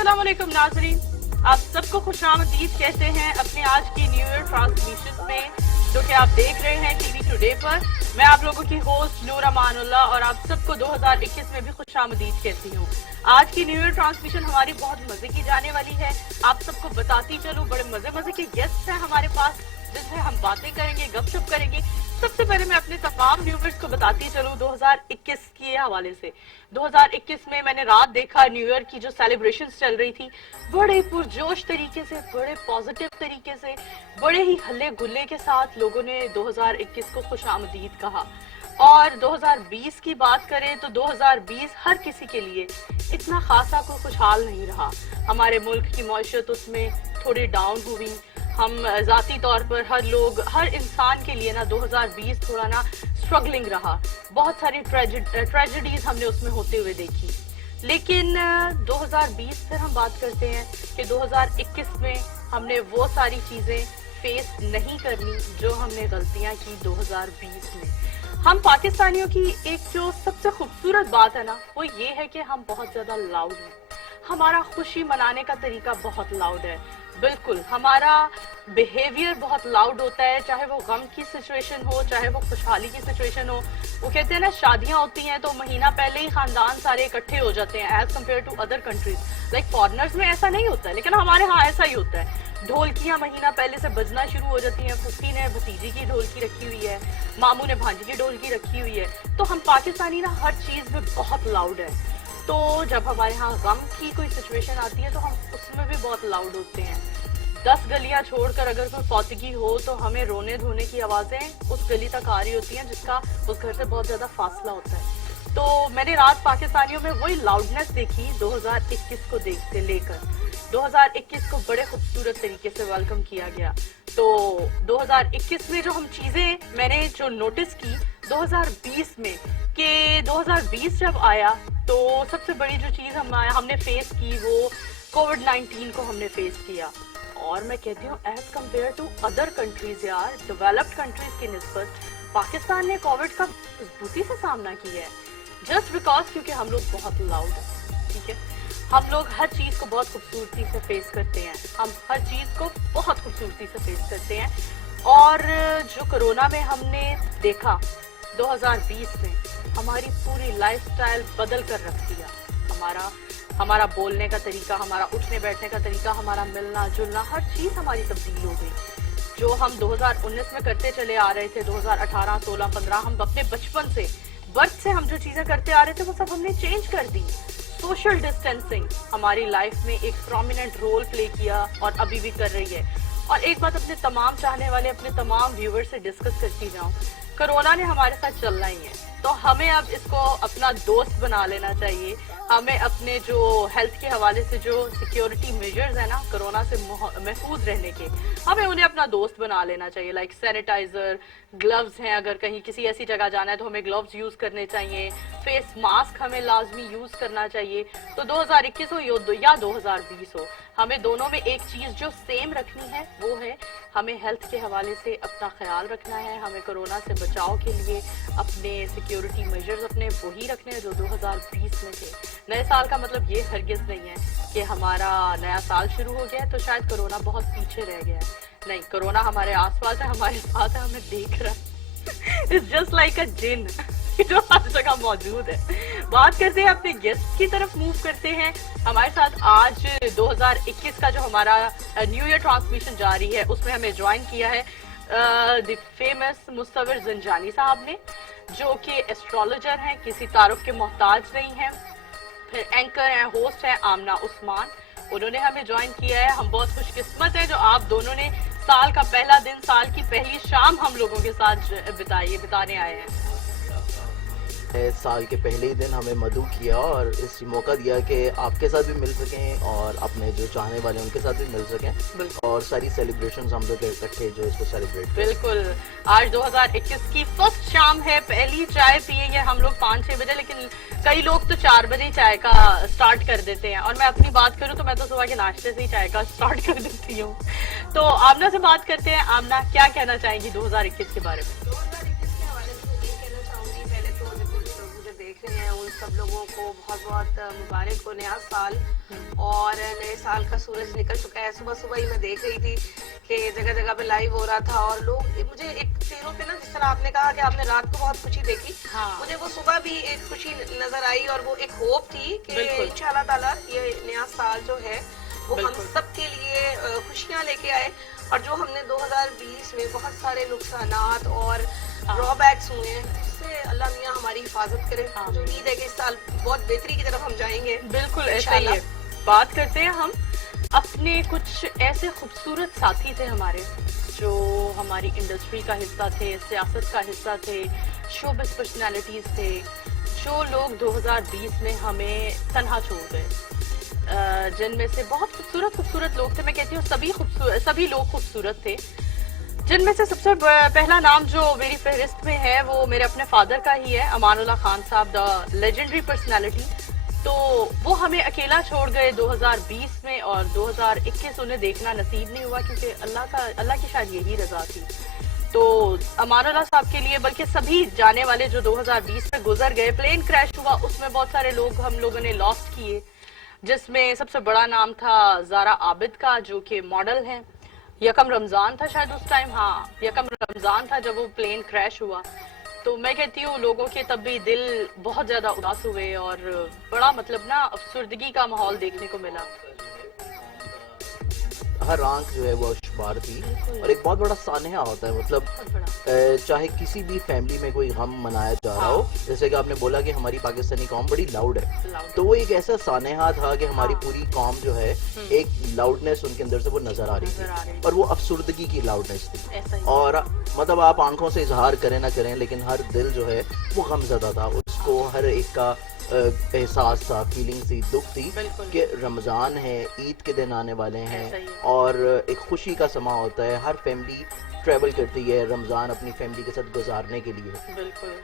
अस्सलाम वालेकुम नाज़रीन, आप सबको खुशामदीद कहते हैं अपने आज की न्यू ईयर ट्रांसमिशन में, जो कि आप देख रहे हैं टीवी टुडे पर। मैं आप लोगों की होस्ट नूर अमानुल्लाह और आप सबको 2021 में भी खुशामदीद कहती हूँ। आज की न्यू ईयर ट्रांसमिशन हमारी बहुत मजे की जाने वाली है। आप सबको बताती चलूं, बड़े मजे के गेस्ट हैं हमारे पास जिनसे हम बातें करेंगे, गपशप करेंगे। सबसे पहले मैं अपने तमाम व्यूअर्स को बताती चलूं 2021 के हवाले से। 2021 में मैंने रात देखा न्यू ईयर की जो सेलिब्रेशंस चल रही थी, बड़े पुरजोश तरीके से, बड़े पॉजिटिव तरीके से, बड़े ही हल्ले गुल्ले के साथ लोगों ने 2021 को खुशामदीद कहा। और 2020 की बात करें तो 2020 हर किसी के लिए इतना खासा कोई खुशहाल नहीं रहा। हमारे मुल्क की मईशत उसमें थोड़ी डाउन हुई। हम ज़ाती तौर पर हर इंसान के लिए ना 2020 थोड़ा ना स्ट्रगलिंग रहा। बहुत सारी ट्रेजेडीज हमने उसमें होते हुए देखी। लेकिन 2020 फिर हम बात करते हैं कि 2021 में हमने वो सारी चीज़ें फेस नहीं करनी जो हमने गलतियां की 2020 में। हम पाकिस्तानियों की एक जो सबसे खूबसूरत बात है ना, वो ये है कि हम बहुत ज़्यादा लाउड हैं। हमारा खुशी मनाने का तरीका बहुत लाउड है। बिल्कुल, हमारा बिहेवियर बहुत लाउड होता है, चाहे वो गम की सिचुएशन हो, चाहे वो खुशहाली की सिचुएशन हो। वो कहते हैं ना, शादियां होती हैं तो महीना पहले ही खानदान सारे इकट्ठे हो जाते हैं as compare to other countries. Like foreigners में ऐसा नहीं होता है, लेकिन हमारे यहाँ ऐसा ही होता है। ढोलकियां महीना पहले से बजना शुरू हो जाती हैं। फुफी ने भतीजी की ढोलकी रखी हुई है, मामू ने भांजी की ढोलकी रखी हुई है। तो हम पाकिस्तानी ना हर चीज में बहुत लाउड है। तो जब हमारे यहाँ गम की कोई सिचुएशन आती है तो हम उसमें भी बहुत लाउड होते हैं। 10 गलियां छोड़कर अगर कोई फौतगी हो तो हमें रोने धोने की आवाजें उस गली तक आ रही होती हैं जिसका उस घर से बहुत ज्यादा फासला होता है। तो मैंने रात पाकिस्तानियों में वही लाउडनेस देखी 2021 को देखते लेकर। 2021 को बड़े खूबसूरत तरीके से वेलकम किया गया। तो 2021 में जो हम चीजें मैंने जो नोटिस की 2020 में, कि 2020 जब आया तो सबसे बड़ी जो चीज हमने फेस की वो कोविड-19 को हमने फेस किया। और मैं कहती हूँ as compare to other countries, यार डेवलप्ड कंट्रीज की निस्बत पाकिस्तान ने कोविड का मजबूती से सामना किया है। जस्ट बिकॉज क्योंकि हम लोग बहुत लाउड हैं, ठीक है। हम लोग हर चीज को बहुत खूबसूरती से फेस करते हैं। हम हर चीज को बहुत खूबसूरती से फेस करते हैं। और जो कोरोना में हमने देखा 2020 में, हमारी पूरी लाइफस्टाइल बदल कर रख दिया। हमारा बोलने का तरीका, हमारा उठने बैठने का तरीका, हमारा मिलना जुलना, हर चीज हमारी तब्दील हो गई। जो हम 2019 में करते चले आ रहे थे, 2018, 16, 15, हम अपने बचपन से बर्थ से हम जो चीजें करते आ रहे थे वो सब हमने चेंज कर दी। सोशल डिस्टेंसिंग हमारी लाइफ में एक प्रोमिनेंट रोल प्ले किया और अभी भी कर रही है। और एक बात अपने तमाम चाहने वाले, अपने तमाम व्यूअर से डिस्कस करती जाऊं, कोरोना ने हमारे साथ चलना ही है। तो हमें अब इसको अपना दोस्त बना लेना चाहिए। हमें अपने जो हेल्थ के हवाले से जो सिक्योरिटी मेजर्स है ना कोरोना से महफूज रहने के, हमें उन्हें अपना दोस्त बना लेना चाहिए। लाइक सैनिटाइजर, ग्लव्स हैं, अगर कहीं किसी ऐसी जगह जाना है तो हमें ग्लव्स यूज करने चाहिए। फेस मास्क हमें लाजमी यूज करना चाहिए। तो 2021 हो या 2020 हो, हमें दोनों में एक चीज जो सेम रखनी है वो है हमें हेल्थ के हवाले से अपना ख्याल रखना है। हमें कोरोना से बचाव के लिए अपने सिक्योरिटी मेजर्स अपने वही रखने हैं जो 2020 में थे। नए साल का मतलब ये हरगिज नहीं है कि हमारा नया साल शुरू हो गया है तो शायद कोरोना बहुत पीछे रह गया है। नहीं, कोरोना हमारे आसपास है, हमारे साथ है, हमें देख रहा है। इट्स जस्ट लाइक अ जिन जो हर जगह मौजूद है। बात करते हैं अपने गेस्ट की तरफ, मूव करते हैं। हमारे साथ आज 2021 का जो हमारा न्यू ईयर ट्रांसमिशन जारी है उसमें हमें ज्वाइन किया है द फेमस मुस्तवर जंजानी साहब ने, जो कि एस्ट्रोलॉजर हैं, किसी तारुफ के मोहताज नहीं हैं। फिर एंकर हैं, होस्ट हैं आमना उस्मान, उन्होंने हमें ज्वाइन किया है। हम बहुत खुशकिस्मत हैं जो आप दोनों ने साल का पहला दिन, साल की पहली शाम हम लोगों के साथ बिताने आए हैं। साल के पहले ही दिन हमें मधु किया और इस मौका दिया कि आपके साथ भी मिल सकें और अपने जो चाहने वाले उनके साथ भी मिल सकें और सारी सेलिब्रेशंस हम लोग इकट्ठे जो इसको सेलिब्रेट। बिल्कुल, आज 2021 की फर्स्ट शाम है। पहली चाय पियेंगे हम लोग 5-6 बजे, लेकिन कई लोग तो 4 बजे चाय का स्टार्ट कर देते हैं। और मैं अपनी बात करूं तो मैं तो सुबह के नाश्ते से ही चाय का स्टार्ट कर देती हूँ। तो आमना से बात करते हैं। आमना, क्या कहना चाहेंगी 2021 के बारे में? देख रहे हैं उन सब लोगों को बहुत बहुत मुबारक हो नया साल। और नए साल का सूरज निकल चुका है। सुबह सुबह ही मैं देख रही थी कि जगह जगह पे लाइव हो रहा था और लोग, मुझे एक चेहरों पे ना, जिस तरह आपने कहा कि आपने रात को बहुत खुशी देखी, मुझे वो सुबह भी एक खुशी नजर आई और वो एक होप थी कि इंशाल्लाह ताला ये नया साल जो है वो हम सब के लिए खुशियां लेके आए। और जो हमने 2020 में बहुत सारे नुकसानात और ड्रॉबैक्स हुए हैं, उससे अल्लाह मियाँ हमारी हिफाजत करे। मुझे उम्मीद है कि इस साल बहुत बेहतरी की तरफ हम जाएंगे। बिल्कुल ऐसा ही है। बात करते हैं हम अपने कुछ ऐसे खूबसूरत साथी थे हमारे, जो हमारी इंडस्ट्री का हिस्सा थे, सियासत का हिस्सा थे, शोबिस पर्सनालिटीज थे, जो लोग 2020 में हमें तन्हा छोड़ गए, जिनमें से बहुत खूबसूरत लोग थे। मैं कहती हूँ सभी लोग खूबसूरत थे, जिनमें से सबसे पहला नाम जो मेरी फहरिस्त में है वो मेरे अपने फादर का ही है, अमानुल्लाह खान साहब, द लेजेंडरी पर्सनालिटी। तो वो हमें अकेला छोड़ गए 2020 में और 2021 उन्हें देखना नसीब नहीं हुआ, क्योंकि अल्लाह की शायद यही रजा थी। तो अमानुल्लाह साहब के लिए, बल्कि सभी जाने वाले जो 2020 में गुजर गए, प्लेन क्रैश हुआ उसमें बहुत सारे लोग हम लोगों ने लॉस्ट किए, जिसमें सबसे बड़ा नाम था ज़ारा आबिद का, जो कि मॉडल हैं। यकम रमज़ान था शायद उस टाइम, हाँ यकम रमज़ान था जब वो प्लेन क्रैश हुआ। तो मैं कहती हूँ लोगों के तब भी दिल बहुत ज़्यादा उदास हुए और बड़ा मतलब ना अफसुर्दगी का माहौल देखने को मिला। हर आंख जो है वो अशबार थी और एक बहुत बड़ा सानहा होता है, मतलब चाहे किसी भी फैमिली में कोई गम मनाया जा रहा हो, जैसे कि आपने बोला कि हमारी पाकिस्तानी कौम बड़ी लाउड है, तो वो एक ऐसा सानहा था कि हमारी पूरी कौम जो है एक लाउडनेस उनके अंदर से वो नजर आ रही थी और वो अफसुर्दगी की लाउडनेस थी। और मतलब आप आंखों से इजहार करें ना करें, लेकिन हर दिल जो है वो गमज़दा था, उसको हर एक का एहसास था, फीलिंग थी, दुख थी कि रमज़ान है, ईद के दिन आने वाले हैं और एक खुशी का समा होता है। हर फैमिली ट्रैवल करती है रमज़ान अपनी फैमिली के साथ गुजारने के लिए।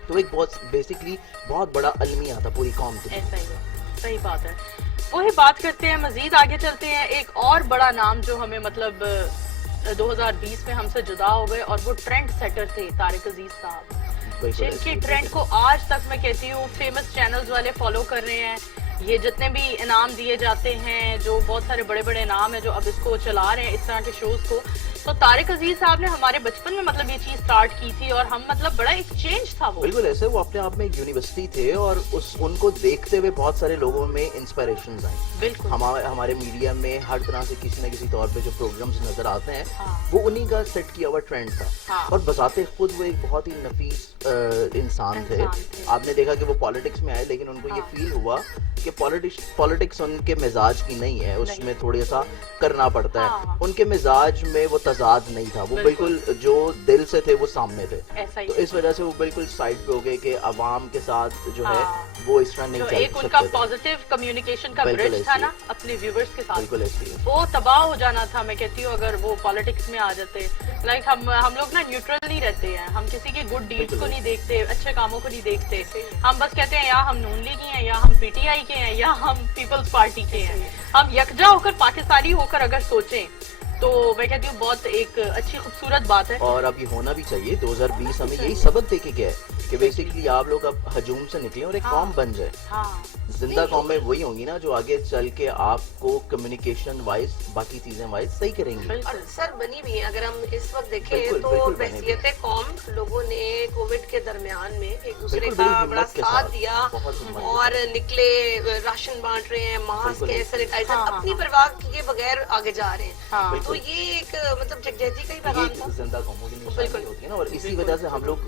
तो एक बहुत बेसिकली बहुत बड़ा अलमिया था पूरी कौम के लिए। ऐसा ही है, सही बात है। वही बात करते हैं, मजीद आगे चलते हैं। एक और बड़ा नाम जो हमें मतलब 2020 में हमसे जुदा हो गए और वो ट्रेंड सेटर थे, तारिक अजीज साहब, जिनके ट्रेंड को आज तक मैं कहती हूँ फेमस चैनल्स वाले फॉलो कर रहे हैं। ये जितने भी इनाम दिए जाते हैं, जो बहुत सारे बड़े बड़े इनाम हैं जो अब इसको चला रहे हैं इस तरह के शोज को, तो तारिक अजीज साहब ने हमारे बचपन में मतलब ये चीज स्टार्ट की थी और हम मतलब बड़ा एक चेंज था वो। बिल्कुल ऐसे वो अपने आप में एक यूनिवर्सिटी थे और उनको देखते हुए बहुत सारे लोगों में इंस्पिरेशंस आई। बिल्कुल हमारे मीडिया में हर तरह से किसी न किसी तौर पे जो प्रोग्राम्स नजर आते हैं, वो उन्हीं का सेट किया हुआ ट्रेंड था। और बजाते खुद वो एक बहुत ही नफीस इंसान थे। आपने देखा कि वो पॉलिटिक्स में आए, लेकिन उनको ये फील हुआ कि पॉलिटिक्स उनके मिजाज की नहीं है, उसमें थोड़ा सा करना पड़ता है। उनके मिजाज में वो तजाद नहीं था, वो बिल्कुल जो दिल से थे वो सामने थे। तो इस वजह से वो बिल्कुल साइड पे हो गए कि अवाम के साथ जो है वो इस तरह नहीं चल सकते। एक उनका पॉजिटिव कम्युनिकेशन का ब्रिज था ना अपने व्यूवर्स के साथ, बिल्कुल ऐसी है। वो तबाह हो जाना था। मैं कहती हूँ अगर वो पॉलिटिक्स में आ जाते, लाइक हम लोग ना न्यूट्रल नहीं रहते हैं, हम किसी के गुड डीड्स को नहीं देखते, अच्छे कामों को नहीं देखते। हम बस कहते हैं या हम नून लीग के हैं, या हम पीटीआई के हैं, या हम पीपल्स पार्टी के हैं। हम यकजा होकर पाकिस्तानी होकर अगर सोचें तो मैं कहती हूँ बहुत एक अच्छी खूबसूरत बात है। और अब ये होना भी चाहिए। 2020 हमें यही सबक देके गया है कि बेसिकली आप लोग अब हजूम से निकले और एक कौम बन जाए। जिंदा कौम में वही होंगी ना जो आगे चल के आपको कम्युनिकेशन वाइज बाकी चीजें वाइज सही करेंगी। और सर बनी भी है। अगर हम इस वक्त देखें तो बहसियत कौम लोगों ने कोविड के दरमियान में एक दूसरे का बड़ा साथ दिया और निकले, राशन बांट रहे हैं, मास्क है, सैनिटाइजर, अपनी परवाह किए बगैर आगे जा रहे हैं। तो ये एक मतलब जगजहती का ही पैगाम था। जिंदा कौमों की निशानी होती है ना, और इसी वजह से हम लोग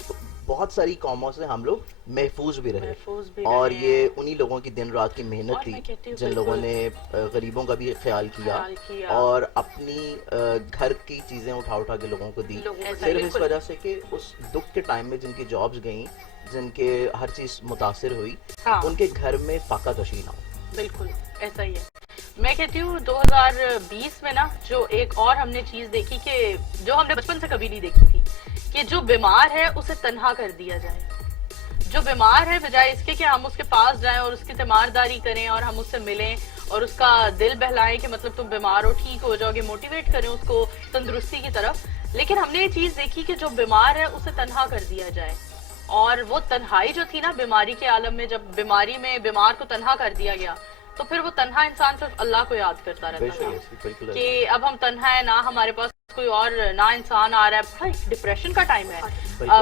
बहुत सारी कौमों से हम लोग महफूज भी रहे। और ये उन्हीं लोगों की दिन रात की मेहनत थी जिन लोगों ने गरीबों का भी ख्याल किया और अपनी घर की चीजें उठा के लोगों को दी, सिर्फ इस वजह से कि उस दुख के टाइम में जिनकी जॉब्स गई, जिनके हर चीज मुतासिर हुई, उनके घर में फाका कशी ना हो। बिल्कुल ऐसा ही है। मैं कहती हूँ 2020 में ना जो एक और हमने चीज देखी कि जो हमने बचपन से कभी नहीं देखी थी, कि जो बीमार है उसे तन्हा कर दिया जाए। जो बीमार है बजाय इसके कि हम उसके पास जाएं और उसकी तीमारदारी करें और हम उससे मिलें और उसका दिल बहलाएं कि मतलब तुम बीमार हो, ठीक हो जाओगे, मोटिवेट करें उसको तंदुरुस्ती की तरफ, लेकिन हमने ये चीज देखी कि जो बीमार है उसे तन्हा कर दिया जाए। اور وہ تنہائی جو تھی نا بیماری کے عالم میں، جب بیماری میں بیمار کو تنہا کر دیا گیا تو پھر وہ تنہا انسان صرف اللہ کو یاد کرتا رہتا تھا کہ اب ہم تنہا ہے، نہ ہمارے پاس کوئی اور نہ انسان آ رہا ہے. ڈپریشن کا ٹائم ہے.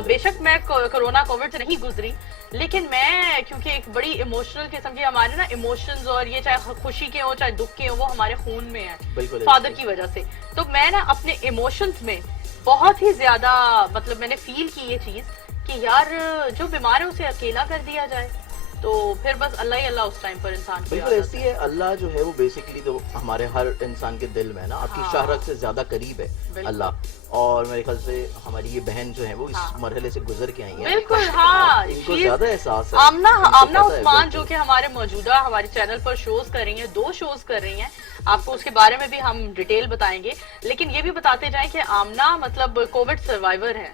بے شک میں کرونا کووڈ سے نہیں گزری، لیکن میں کیونکہ ایک بڑی ایموشنل قسم کی ہمارے نا ایموشنز، اور یہ چاہے خوشی کے ہوں چاہے دکھ کے ہوں، وہ ہمارے خون میں ہے فادر کی وجہ سے. تو میں نا اپنے ایموشنز میں بہت ہی زیادہ مطلب میں نے فیل کی یہ چیز کہ یار جو بیمار ہے اسے اکیلا کر دیا جائے، تو پھر بس اللہ ہی اللہ اس ٹائم پر انسان کو بالکل ایسی ہے. اللہ جو ہے وہ بیسیکلی تو ہمارے ہر انسان کے دل میں ہے نا، آپ کی شہرت سے زیادہ قریب ہے اللہ. اور میرے خیال سے ہماری یہ بہن جو ہے وہ اس مرحلے سے گزر کے آئی ہیں. بالکل ہاں، ان کو زیادہ احساس ہے. آمنہ عثمان جو کہ ہمارے موجودہ ہمارے چینل پر شوز کر رہی ہیں، 2 شوز کر رہی ہیں، آپ کو اس کے بارے میں بھی ہم ڈیٹیل بتائیں گے. لیکن یہ بھی بتاتے جائیں کہ آمنہ مطلب کووڈ سروائیور ہے،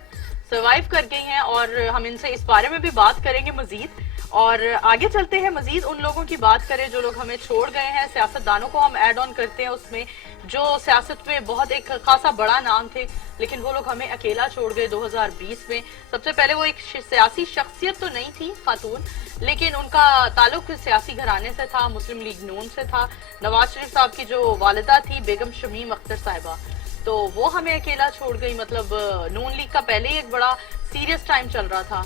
سروائیو کر گئی ہیں، اور ہم ان سے اس بارے میں بھی بات کریں گے مزید. اور آگے چلتے ہیں، مزید ان لوگوں کی بات کریں جو لوگ ہمیں چھوڑ گئے ہیں، سیاستدانوں کو ہم ایڈ آن کرتے ہیں اس میں، جو سیاست میں بہت ایک خاصا بڑا نام تھے لیکن وہ لوگ ہمیں اکیلا چھوڑ گئے 2020 میں. سب سے پہلے وہ ایک سیاسی شخصیت تو نہیں تھی خاتون، لیکن ان کا تعلق سیاسی گھرانے سے تھا، مسلم لیگ نون سے تھا. نواز شریف صاحب کی جو والدہ تھی بیگم شمیم اختر صاحبہ، تو وہ ہمیں اکیلا چھوڑ گئی. مطلب نون لیگ کا پہلے ہی ایک بڑا سیریس ٹائم چل رہا تھا،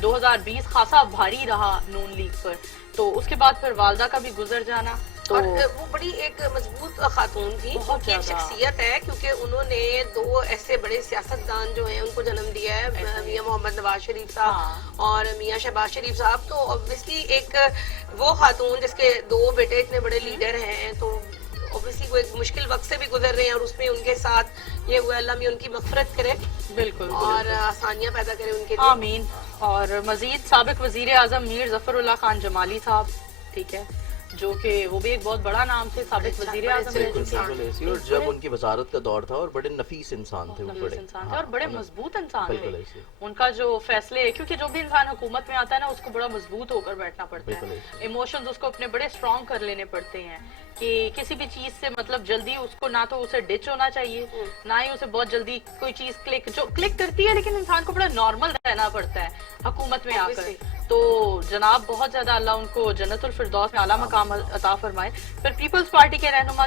2020 خاصا بھاری رہا نون لیگ پر. تو اس کے بعد پھر والدہ کا بھی گزر جانا. تو اور وہ بڑی ایک مضبوط خاتون تھی، ان کی ایک شخصیت ہے، کیونکہ انہوں نے 2 ایسے بڑے سیاستدان جو ہیں ان کو جنم دیا ہے، میاں محمد نواز شریف صاحب اور میاں شہباز شریف صاحب. تو obviously ایک وہ خاتون جس کے 2 بیٹے اتنے بڑے لیڈر ہیں، تو obviously وہ ایک مشکل وقت سے بھی گزر رہے ہیں، اور اس میں ان کے ساتھ یہ ہوا اللہ میں ان کی مغفرت کرے بالکل اور آسانیاں پیدا کرے ان کے لیے. آمین. اور مزید سابق وزیر اعظم میر ظفر اللہ خان جمالی صاحب، ٹھیک ہے، جو کہ وہ بھی ایک بہت بڑا نام تھے، سابق وزیر اعظم. اور جب ان کی وزارت کا دور تھا، اور بڑے نفیس انسان تھے، وہ بڑے اور بڑے مضبوط انسان تھے. ان کا جو فیصلے، کیونکہ جو بھی انسان حکومت میں آتا ہے نا اس کو بڑا مضبوط ہو کر بیٹھنا پڑتا ہے، ایموشنز اس کو اپنے بڑے اسٹرانگ کر لینے پڑتے ہیں کہ کسی بھی چیز سے مطلب جلدی اس کو نہ تو اسے ڈچ ہونا چاہیے، نہ ہی اسے بہت جلدی کوئی چیز کلک کرتی ہے، لیکن انسان کو بڑا نارمل رہنا پڑتا ہے حکومت میں آ کر. تو جناب بہت زیادہ اللہ ان کو جنت الفردوس میں اعلیٰ مقام عطا فرمائے. پھر پیپلز پارٹی کے رہنما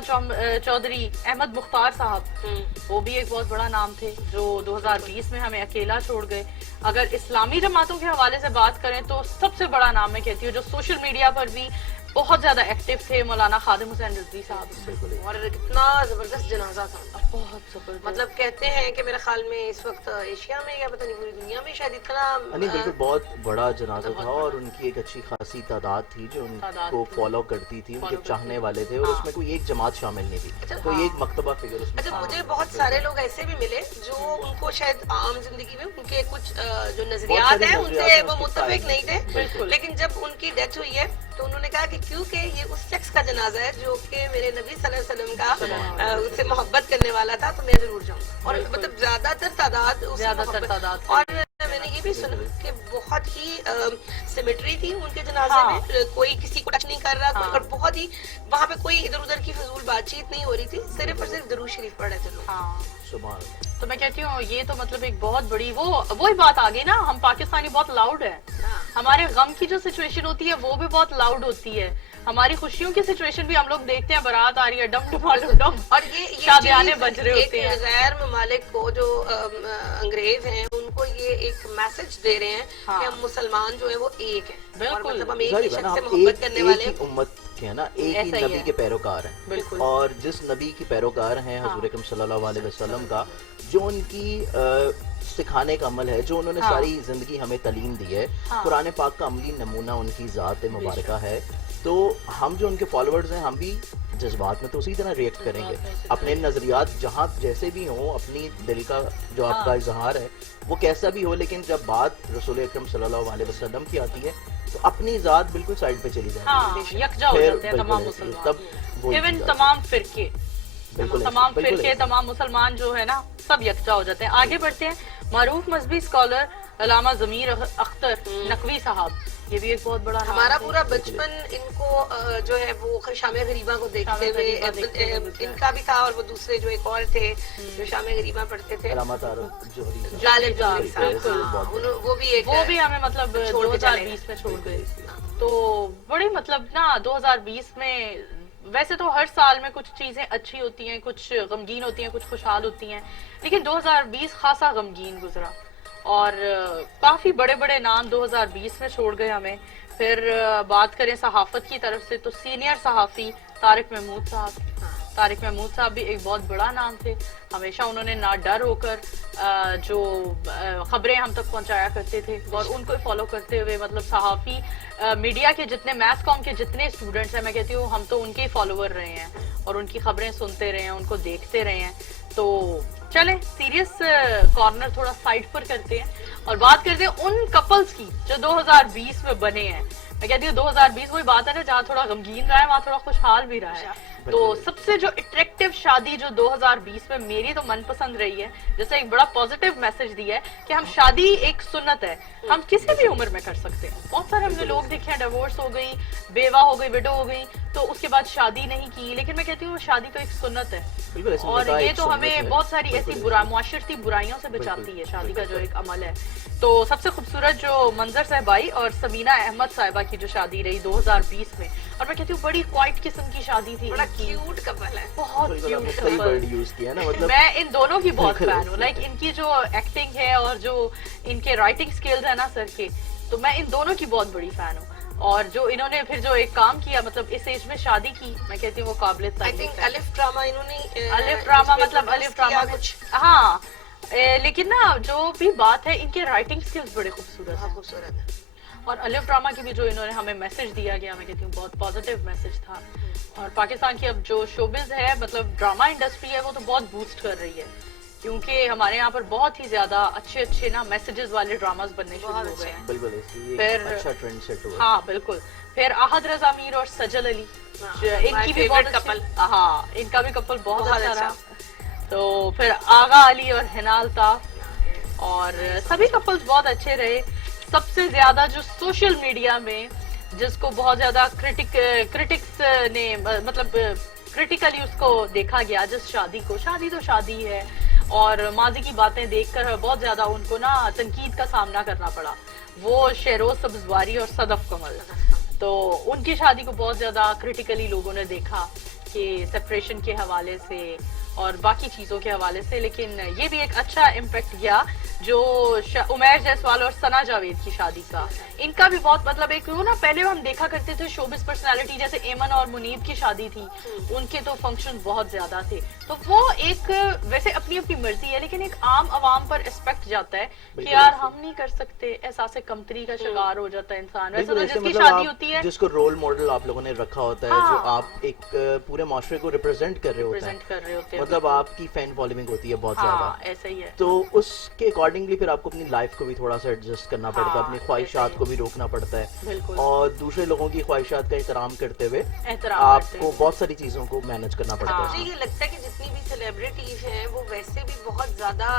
چودھری احمد مختار صاحب، وہ بھی ایک بہت بڑا نام تھے جو 2020 میں ہمیں اکیلا چھوڑ گئے. اگر اسلامی جماعتوں کے حوالے سے بات کریں تو سب سے بڑا نام میں کہتی ہوں جو سوشل میڈیا پر بھی بہت زیادہ ایکٹیو تھے، مولانا خادم حسین رضوی صاحب. اور کتنا زبردست جنازہ تھا، بہت زبردست. مطلب کہتے ہیں کہ میرے خیال میں اس وقت ایشیا میں یا پتہ نہیں پوری دنیا میں شاید اتنا بالکل بہت بڑا جنازہ تھا، اور ان کی ایک اچھی خاصی تعداد تھی جو ان کو فالو کرتی تھی، ان کے چاہنے والے تھے، اور اس میں کوئی ایک جماعت شامل نہیں تھی، کوئی ایک مکتبہ فگر اس میں. اچھا، مجھے بہت سارے لوگ ایسے بھی ملے جو ان کو شاید عام زندگی میں ان کے کچھ جو نظریات ہیں ان سے وہ متفق نہیں تھے، لیکن جب ان کی ڈیتھ ہوئی ہے تو انہوں نے کہا کہ کیونکہ یہ اس شخص کا جنازہ ہے جو کہ میرے نبی صلی اللہ علیہ وسلم کا اس سے محبت کرنے والا تھا، تو میں ضرور جاؤں گا. اور مطلب زیادہ تر تعداد اور میں نے یہ بھی سنا کہ بہت ہی سیمیٹری تھی ان کے جنازے میں، کوئی کسی کو ٹچ نہیں کر رہا، اور بہت ہی وہاں پہ کوئی ادھر ادھر کی فضول بات چیت نہیں ہو رہی تھی، صرف اور صرف درود شریف پڑھ رہے تھے لوگ. تو میں کہتی ہوں یہ تو مطلب ایک بہت بڑی وہی بات آ گئی نا، ہم پاکستانی بہت لاؤڈ ہیں، ہمارے غم کی جو سچویشن ہوتی ہے وہ بھی بہت لاؤڈ ہوتی ہے، ہماری خوشیوں کی سچویشن بھی ہم لوگ دیکھتے ہیں، بارات آ رہی ہے ڈم ڈم ڈم، اور یہ شادیانے بج رہے ہوتے ہیں. غیر ممالک کو جو انگریز ہیں ان کو یہ ایک میسج دے رہے ہیں کہ ہم مسلمان جو ہیں وہ ایک ہیں، بالکل مطلب ہم ایک ہی شخص سے محبت کرنے والے ہیں، امت ہے نا، ایک ہی نبی کے پیروکار ہیں. اور جس نبی کی پیروکار ہیں حضور اکرم صلی اللہ علیہ وسلم کا، جو ان کی سکھانے کا عمل ہے، جو انہوں نے ساری زندگی ہمیں تعلیم دی ہے، قرآن پاک کا عملی نمونہ ان کی ذات مبارکہ ہے. تو ہم جو ان کے فالوورز ہیں، ہم بھی جذبات میں تو اسی طرح ریئیکٹ کریں گے، اپنے نظریات جہاں جیسے بھی ہوں، اپنی دل کا جو آپ کا اظہار ہے وہ کیسا بھی ہو، لیکن جب بات رسول اکرم صلی اللہ علیہ وسلم کی آتی ہے تو اپنی ذات بالکل سائڈ پہ چلی جاتی ہے، یکجا ہو جاتے ہیں تمام مسلمان، ایون تمام فرقے، تمام فرقے، تمام مسلمان جو ہے نا سب یکجا ہو جاتے ہیں. آگے بڑھتے ہیں. معروف مذہبی اسکالر علامہ ضمیر اختر نقوی صاحب، یہ بھی ایک بہت بڑا ہمارا پورا بچپن ان کو جو ہے وہ شام غریبہ کو دیکھتے ہوئے ان کا بھی تھا، اور وہ دوسرے جو ایک اور تھے جو شام غریبہ پڑھتے تھے، علامہ طارق جوہری وہ वो भी हमें मतलब छोड़ के चले 2020 में छोड़ गए। तो बड़ी मतलब ना 2020 में वैसे तो हर साल में कुछ चीजें अच्छी होती हैं, कुछ गमगीन होती हैं, कुछ खुशहाल होती हैं, लेकिन 2020 खासा गमगीन गुजरा और काफी बड़े बड़े नाम 2020 में छोड़ गए हमें। फिर बात करें सहाफत की तरफ से तो सीनियर सहाफी तारिक महमूद साहब भी एक बहुत बड़ा नाम थे। हमेशा उन्होंने ना डर होकर जो खबरें हम तक पहुंचाया करते थे और उनको फॉलो करते हुए मतलब सहाफी मीडिया के जितने मैथ कॉम के जितने स्टूडेंट्स हैं, मैं कहती हूँ हम तो उनके फॉलोवर रहे हैं और उनकी खबरें सुनते रहे हैं, उनको देखते रहे हैं। तो चले सीरियस कॉर्नर थोड़ा साइड पर करते हैं और बात करते हैं उन कपल्स की जो 2020 में बने हैं। मैं कहती हूँ 2020 वही बात है ना, जहाँ थोड़ा गमगीन रहा है वहाँ थोड़ा खुशहाल भी रहा है। तो सबसे जो अट्रैक्टिव शादी जो 2020 में मेरी तो मनपसंद रही है, जैसे एक बड़ा पॉजिटिव मैसेज दिया है कि हम शादी एक सुन्नत है, हम किसी भी उम्र में कर सकते हैं। बहुत सारे हमने लोग देखे हैं डिवोर्स हो गई, बेवा हो गई, विडो हो गई, तो उसके बाद शादी नहीं की, लेकिन मैं कहती हूँ शादी तो एक सुन्नत है और ये तो हमें बहुत सारी ऐसी मुआशरती बुराइयों से बचाती है शादी का जो एक अमल है। तो सबसे खूबसूरत जो मंजर साहबाई और समीना अहमद साहिबा की जो शादी रही 2020 में, और मैं कहती हूँ बड़ी क्वाइट किस्म की शादी थी, बड़ा क्यूट कपल है, बहुत क्यूट सही वर्ड यूज किया ना, मतलब मैं इन दोनों की बहुत फैन हूँ। लाइक इनकी जो एक्टिंग है और जो इनके राइटिंग स्किल्स है ना सर के, तो मैं इन दोनों की बहुत बड़ी फैन हूँ। और जो इन्होंने फिर जो एक काम किया मतलब इस एज में शादी की, मैं कहती हूँ वो काबिल तारीफ है। अलिफ ड्रामा इन्होंने अलिफ ड्रामा मतलब अलिफ ड्रामा कुछ हाँ, लेकिन ना जो भी बात है इनके राइटिंग स्किल्स बड़े खूबसूरत है। और अलिफ ड्रामा की भी जो इन्होंने हमें मैसेज दिया गया, मैं कहती हूँ बहुत पॉजिटिव मैसेज था। और पाकिस्तान की अब जो शोबिज है मतलब ड्रामा इंडस्ट्री है वो तो बहुत बूस्ट कर रही है, क्योंकि हमारे यहाँ पर बहुत ही ज्यादा अच्छे ना मैसेजेस वाले ड्रामास बनने शुरू हो गए हैं। बिल्कुल फिर अच्छा ट्रेंड सेट हुआ। हाँ बिल्कुल। फिर आहद रजा मीर और सजल अली, इनकी भी बहुत कपल, हाँ इनका भी कपल बहुत अच्छा रहा। तो फिर आगा अली और हिना अल्ताफ और सभी कपल्स बहुत अच्छे रहे। सबसे ज्यादा जो सोशल मीडिया में जिसको बहुत ज्यादा क्रिटिक्स ने मतलब क्रिटिकली उसको देखा गया, जिस शादी को, शादी तो शादी है और माजी की बातें देखकर बहुत ज्यादा उनको ना तनकीद का सामना करना पड़ा, वो शेरोज सब्जवारी और सदफ कमल। तो उनकी शादी को बहुत ज्यादा क्रिटिकली लोगों ने देखा कि सेपरेशन के हवाले से और बाकी चीजों के हवाले से, लेकिन ये भी एक अच्छा इम्पैक्ट गया जो उमैर जायसवाल और सना जावेद की शादी का। इनका भी बहुत मतलब एक वो ना पहले हम देखा करते थे शोबिस पर्सनालिटी जैसे एमन और मुनीब की शादी थी, उनके तो फंक्शन बहुत ज्यादा थे, तो वो एक वैसे अपनी अपनी मर्जी है लेकिन एक आम आवाम पर एस्पेक्ट जाता है कि यार हम नहीं कर सकते, एहसास कमतरी का शिकार हो जाता है इंसान। वैसे तो जिसकी शादी होती है जिसको रोल मॉडल आप लोगों ने रखा होता है, जो आप एक पूरे माशरे को रिप्रेजेंट कर रहे होते हैं, मतलब आपकी फैन फॉलोइंग होती है बहुत ज्यादा, ऐसा ही है। तो उसके अकॉर्डिंगली फिर आपको अपनी लाइफ को भी थोड़ा सा एडजस्ट करना पड़ता है, अपनी ख्वाहिशात को भी रोकना पड़ता है और दूसरे लोगों की ख्वाहिशात का एहतराम करते हुए आपको बहुत सारी चीजों को मैनेज करना पड़ता है। मुझे ये लगता है कि जितनी भी सेलिब्रिटीज हैं वो वैसे भी बहुत ज्यादा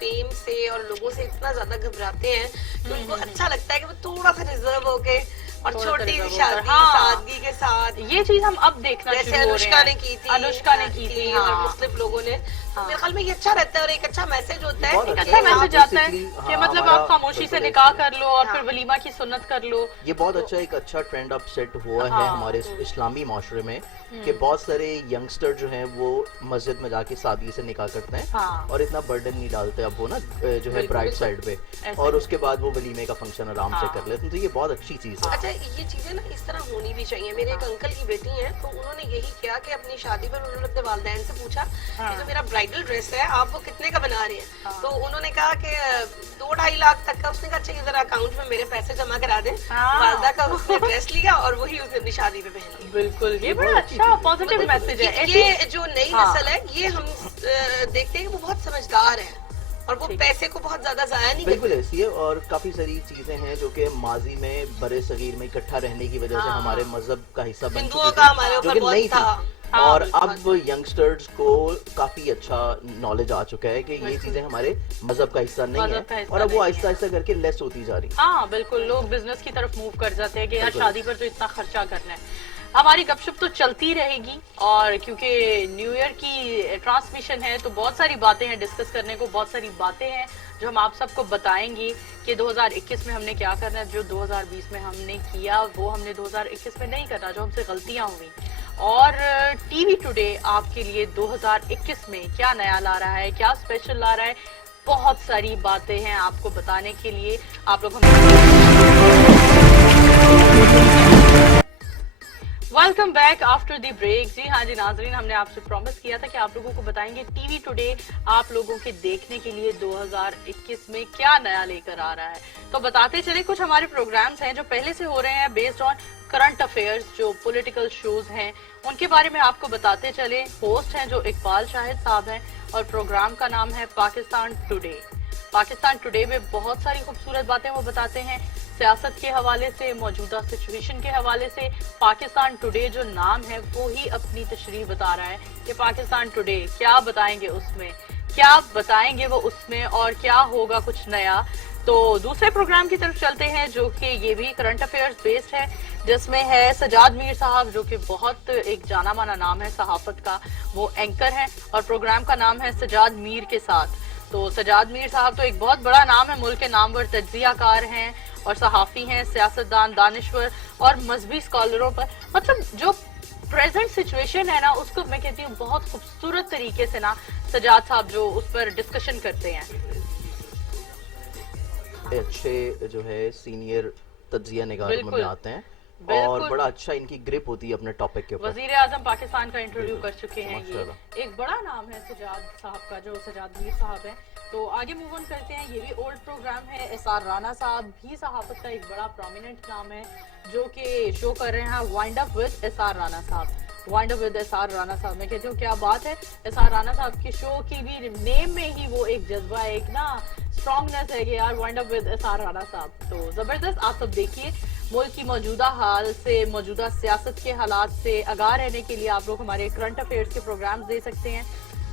फेम से और लोगों से इतना ज्यादा घबराते हैं कि उनको अच्छा लगता है कि वो थोड़ा सा रिजर्व होके और छोटी सी शादी सादगी के साथ, ये चीज हम अब देखना जैसे अनुष्का ने की थी और मुस्लिम लोगों ने, मेरे ख्याल में ये अच्छा रहता है और एक अच्छा मैसेज होता है, एक अच्छा मैसेज आता है कि मतलब आप खामोशी से निकाह कर लो और फिर वलीमा की सुन्नत कर लो। ये बहुत अच्छा एक अच्छा ट्रेंड अब सेट हुआ है हमारे इस्लामी माशरे में कि बहुत सारे यंगस्टर जो हैं वो मस्जिद में जाके सादगी से निकाह करते हैं और इतना बर्डन नहीं डालते अब वो ना जो है ब्राइड साइड पे, और उसके बाद वो वलीमे का फंक्शन आराम से कर लेते हैं, तो ये बहुत अच्छी चीज है। अच्छा ये चीजें ना इस तरह होनी भी चाहिए। मेरे एक अंकल की बेटी है तो उन्होंने यही किया कि अपनी शादी पर उन्होंने अपने वालिदैन से पूछा कि जो मेरा ब्राइडल ड्रेस है आप वो कितने का बना रहे हैं, तो उन्होंने कहा कि 2-2.5 लाख तक का। उसने कहा अच्छा जरा अकाउंट में मेरे पैसे जमा करा दें। वालदा का उसने ड्रेस लिया और वही उसने अपनी शादी में पहन लिया। बिल्कुल, ये बड़ा अच्छा पॉजिटिव मैसेज है। ये जो नई नस्ल है ये हम देखते हैं कि वो बहुत समझदार है और वो पैसे को बहुत ज्यादा जाया नहीं बिल्कुल ऐसी है। और काफी सारी चीजें हैं जो कि माजी में बड़े सगीर में इकट्ठा रहने की वजह से हमारे मजहब का हिस्सा बन चुकी थी, जो कि नहीं थी, और अब यंगस्टर्स को काफी अच्छा नॉलेज आ चुका है कि ये चीजें हमारे मजहब का हिस्सा नहीं है, और अब वो आहिस्ता आहिस्ता करके लेस होती जा रही है। हाँ बिल्कुल, लोग बिजनेस की तरफ मूव कर जाते हैं कि यार शादी पर तो इतना खर्चा करना है। हमारी गपशप तो चलती रहेगी, और क्योंकि न्यू ईयर की ट्रांसमिशन है तो बहुत सारी बातें हैं डिस्कस करने को, बहुत सारी बातें हैं जो हम आप सबको बताएंगे कि 2021 में हमने क्या करना है। जो 2020 में हमने किया वो हमने 2021 में नहीं करना, जो हमसे गलतियां हुई। और टीवी टुडे आपके लिए 2021 में क्या नया ला रहा है, क्या स्पेशल ला रहा है, बहुत सारी बातें हैं आपको बताने के लिए। आप लोग welcome back after the break. जी हाँ जी नाजरीन, हमने आपसे प्रॉमिस किया था कि आप लोगों को बताएंगे टीवी टुडे आप लोगों के देखने के लिए 2021 में क्या नया लेकर आ रहा है। तो बताते चले, कुछ हमारे प्रोग्राम्स हैं जो पहले से हो रहे हैं बेस्ड ऑन करंट अफेयर्स, जो पॉलिटिकल शोज हैं उनके बारे में आपको बताते चले। होस्ट हैं जो इकबाल शाहिद साहब हैं और प्रोग्राम का नाम है पाकिस्तान टुडे। पाकिस्तान टुडे में बहुत सारी खूबसूरत बातें वो बताते हैं, सियासत के हवाले से, मौजूदा सिचुएशन के हवाले से। पाकिस्तान टुडे जो नाम है वो ही अपनी तशरीह बता रहा है कि पाकिस्तान टुडे क्या बताएंगे उसमें, क्या बताएंगे वो उसमें, और क्या होगा कुछ नया। तो दूसरे प्रोग्राम की तरफ चलते हैं जो कि ये भी करंट अफेयर्स बेस्ड है, जिसमें है सजाद मीर साहब, जो कि बहुत एक जाना माना नाम है सहाफत का, वो एंकर हैं और प्रोग्राम का नाम है सजाद मीर के साथ। तो सजाद मीर साहब तो एक बहुत बड़ा नाम है, मुल्क के नामवर तज्जियाकार हैं और सहाफ़ी हैं, सियासतदान, दानिश्वर और मजहबी स्कॉलरों पर, मतलब जो प्रेजेंट सिचुएशन है ना उसको मैं कहती हूँ बहुत खूबसूरत तरीके से ना सजाद साहब जो उस पर डिस्कशन करते हैं। अच्छे जो है सीनियर तज्जिया निगार में आते हैं और बड़ा अच्छा इनकी ग्रिप होती है अपने टॉपिक के ऊपर। वजीर आजम पाकिस्तान का इंटरव्यू कर चुके हैं, ये एक बड़ा नाम है सजाद साहब का, जो सजाद मीर साहब है। तो आगे मूव ऑन करते हैं, ये भी ओल्ड प्रोग्राम है। एसआर राना साहब भी सहाफत का एक बड़ा प्रोमिनेंट नाम है जो कि शो कर रहे हैं wind up with SR Rana साहब। Wind up with SR Rana साहब, मैं कहती हूँ क्या बात है। एसआर राना साहब के शो की भी नेम में ही वो एक जज्बा, एक ना स्ट्रॉन्गनेस है कि यार wind up with SR Rana साहब। तो जबरदस्त, आप सब देखिए। मुल्क की मौजूदा हाल से, मौजूदा सियासत के हालात से आगाह रहने के लिए आप लोग हमारे करंट अफेयर्स के प्रोग्राम्स दे सकते हैं,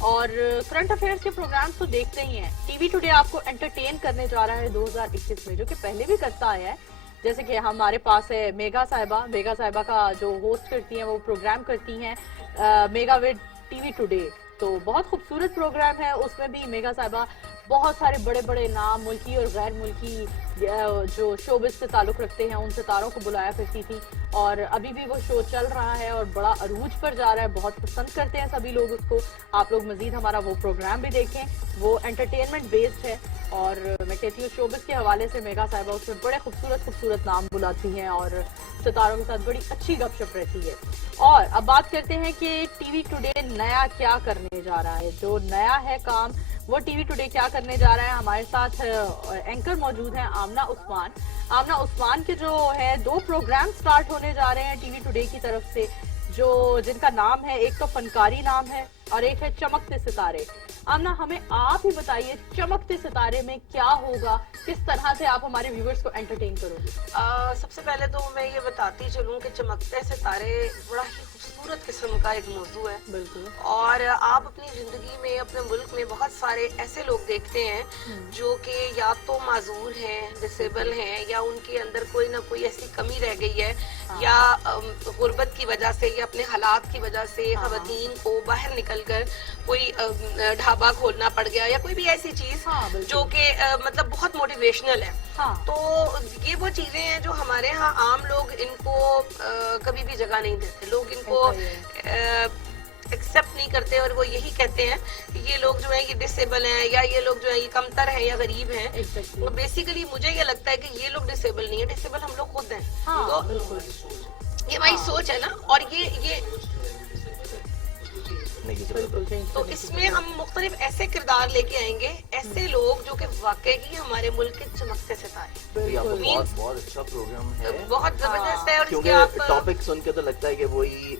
और करंट अफेयर्स के प्रोग्राम्स तो देखते ही हैं। टीवी टुडे आपको एंटरटेन करने जा रहा है 2021 में, जो कि पहले भी करता आया है। जैसे कि हमारे पास है मेगा साहिबा, मेगा साहिबा का जो होस्ट करती हैं वो प्रोग्राम करती हैं मेगा विद टीवी टुडे। तो बहुत खूबसूरत प्रोग्राम है, उसमें भी मेगा साहिबा बहुत सारे बड़े बड़े नाम, मुल्की और गैर मुल्की जो शोबिस से ताल्लुक रखते हैं उन सितारों को बुलाया करती थी, और अभी भी वो शो चल रहा है और बड़ा अरूज पर जा रहा है, बहुत पसंद करते हैं सभी लोग उसको। आप लोग मजीद हमारा वो प्रोग्राम भी देखें, वो एंटरटेनमेंट बेस्ड है। और मैं कहती हूँ शोबिस के हवाले से मेगा साहिबा उसमें बड़े खूबसूरत खूबसूरत नाम बुलाती हैं और सितारों के साथ बड़ी अच्छी गपशप रहती है। और अब बात करते हैं कि टीवी टुडे नया क्या करने जा रहा है। जो नया है काम वो टीवी टुडे क्या करने जा रहा है। हमारे साथ एंकर मौजूद हैं आमना उस्मान। आमना उस्मान के जो है 2 प्रोग्राम स्टार्ट होने जा रहे हैं टीवी टुडे की तरफ से, जो जिनका नाम है, एक तो फनकारी नाम है और एक है चमकते सितारे। आमना, हमें आप ही बताइए चमकते सितारे में क्या होगा, किस तरह से आप हमारे व्यूअर्स को एंटरटेन करोगे। सबसे पहले तो मैं ये बताती चलूं कि चमकते सितारे बड़ा ही खूबसूरत किस्म का एक मौजू है। बिल्कुल। और आप अपनी जिंदगी में, अपने मुल्क में बहुत सारे ऐसे लोग देखते हैं जो कि या तो माजूर हैं, डिसेबल हैं, या उनके अंदर कोई ना कोई ऐसी कमी रह गई है, या गुर्बत की वजह से या अपने हालात की वजह से खवातीन को बाहर निकलकर कोई ढाबा खोलना पड़ गया, या कोई भी ऐसी चीज जो कि मतलब बहुत मोटिवेशनल है। तो ये वो चीजें हैं जो हमारे यहाँ आम लोग इनको कभी भी जगह नहीं देते, लोग इनको एक्सेप्ट नहीं करते, और वो यही कहते हैं कि ये लोग जो है ये डिसेबल हैं, या ये लोग जो है ये कमतर हैं या गरीब हैं। तो बेसिकली मुझे ये लगता है कि ये लोग डिसेबल नहीं है, डिसेबल हम लोग खुद हैं। तो ये हमारी सोच है ना, और ये तो इसमें हम मुख्तलिफ ऐसे किरदार लेके आएंगे, ऐसे लोग जो कि वाकई ही हमारे मुल्क के चमकते सितारे। बहुत अच्छा प्रोग्राम है, बहुत जबरदस्त है। और क्योंकि टॉपिक सुन के तो लगता है कि वही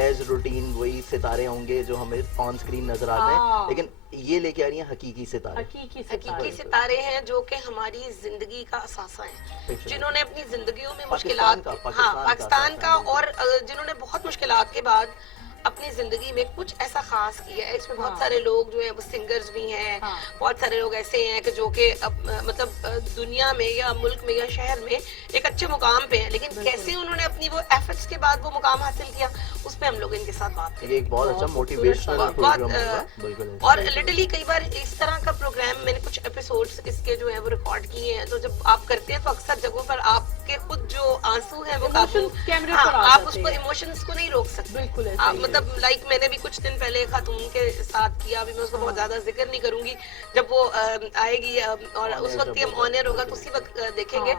एज रूटीन वही सितारे होंगे जो हमें ऑन स्क्रीन नजर आते हैं, लेकिन ये लेके आ रही हैं हकीकी सितारे। हकीकी सितारे हैं जो कि हमारी जिंदगी का असासा है, जिन्होंने अपनी जिंदगियों में मुश्किलात, हाँ पाकिस्तान का, और जिन्होंने बहुत मुश्किलात के बाद اپنی زندگی میں کچھ ایسا خاص کیا ہے. اس میں بہت سارے لوگ جو ہے وہ سنگرز بھی ہیں, بہت سارے لوگ ایسے ہیں کہ جو کہ مطلب دنیا میں یا ملک میں یا شہر میں ایک اچھے مقام پہ ہیں, لیکن کیسے انہوں نے اپنی وہ ایفرٹس کے بعد وہ مقام حاصل کیا, اس پہ ہم لوگ ان کے ساتھ بات کریں. یہ ایک بہت اچھا موٹیویشنل پروگرام ہوگا. بالکل. اور لٹرلی کئی بار اس طرح کا پروگرام میں نے کچھ ایپیسوڈز اس کے جو ہے وہ ریکارڈ کیے ہیں, تو جب آپ کرتے ہیں تو اکثر جگہوں پر آپ کے خود جو آنسو ہیں وہ آپ اس کو ایموشنز کو نہیں روک سکتے. بالکل مطلب لائک میں نے بھی کچھ دن پہلے خاتون کے ساتھ کیا, ابھی میں اس کو بہت زیادہ ذکر نہیں کروں گی, جب وہ آئے گی اور اس وقت ہم آن ایئر ہوگا تو اسی وقت دیکھیں گے.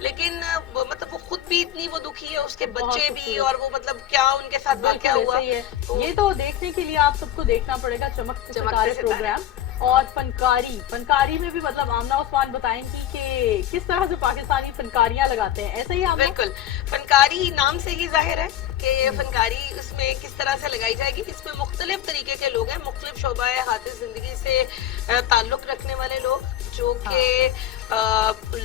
لیکن مطلب وہ خود بھی اتنی وہ دکھی ہے, اس کے بچے بھی, اور وہ مطلب کیا ان کے ساتھ واقعہ ہوا. یہ تو دیکھنے کے لیے آپ سب کو دیکھنا پڑے گا چمکتے ستارے پروگرام. اور فنکاری میں بھی مطلب آمنہ عثمان بتائیں گی کہ کس طرح سے پاکستانی فنکاریاں لگاتے ہیں, ایسا ہی آمنہ؟ بالکل, فنکاری نام سے ہی ظاہر ہے کہ فنکاری اس میں کس طرح سے لگائی جائے گی. اس میں مختلف طریقے کے لوگ ہیں, مختلف شعبہ حیات زندگی سے تعلق رکھنے والے لوگ جو کہ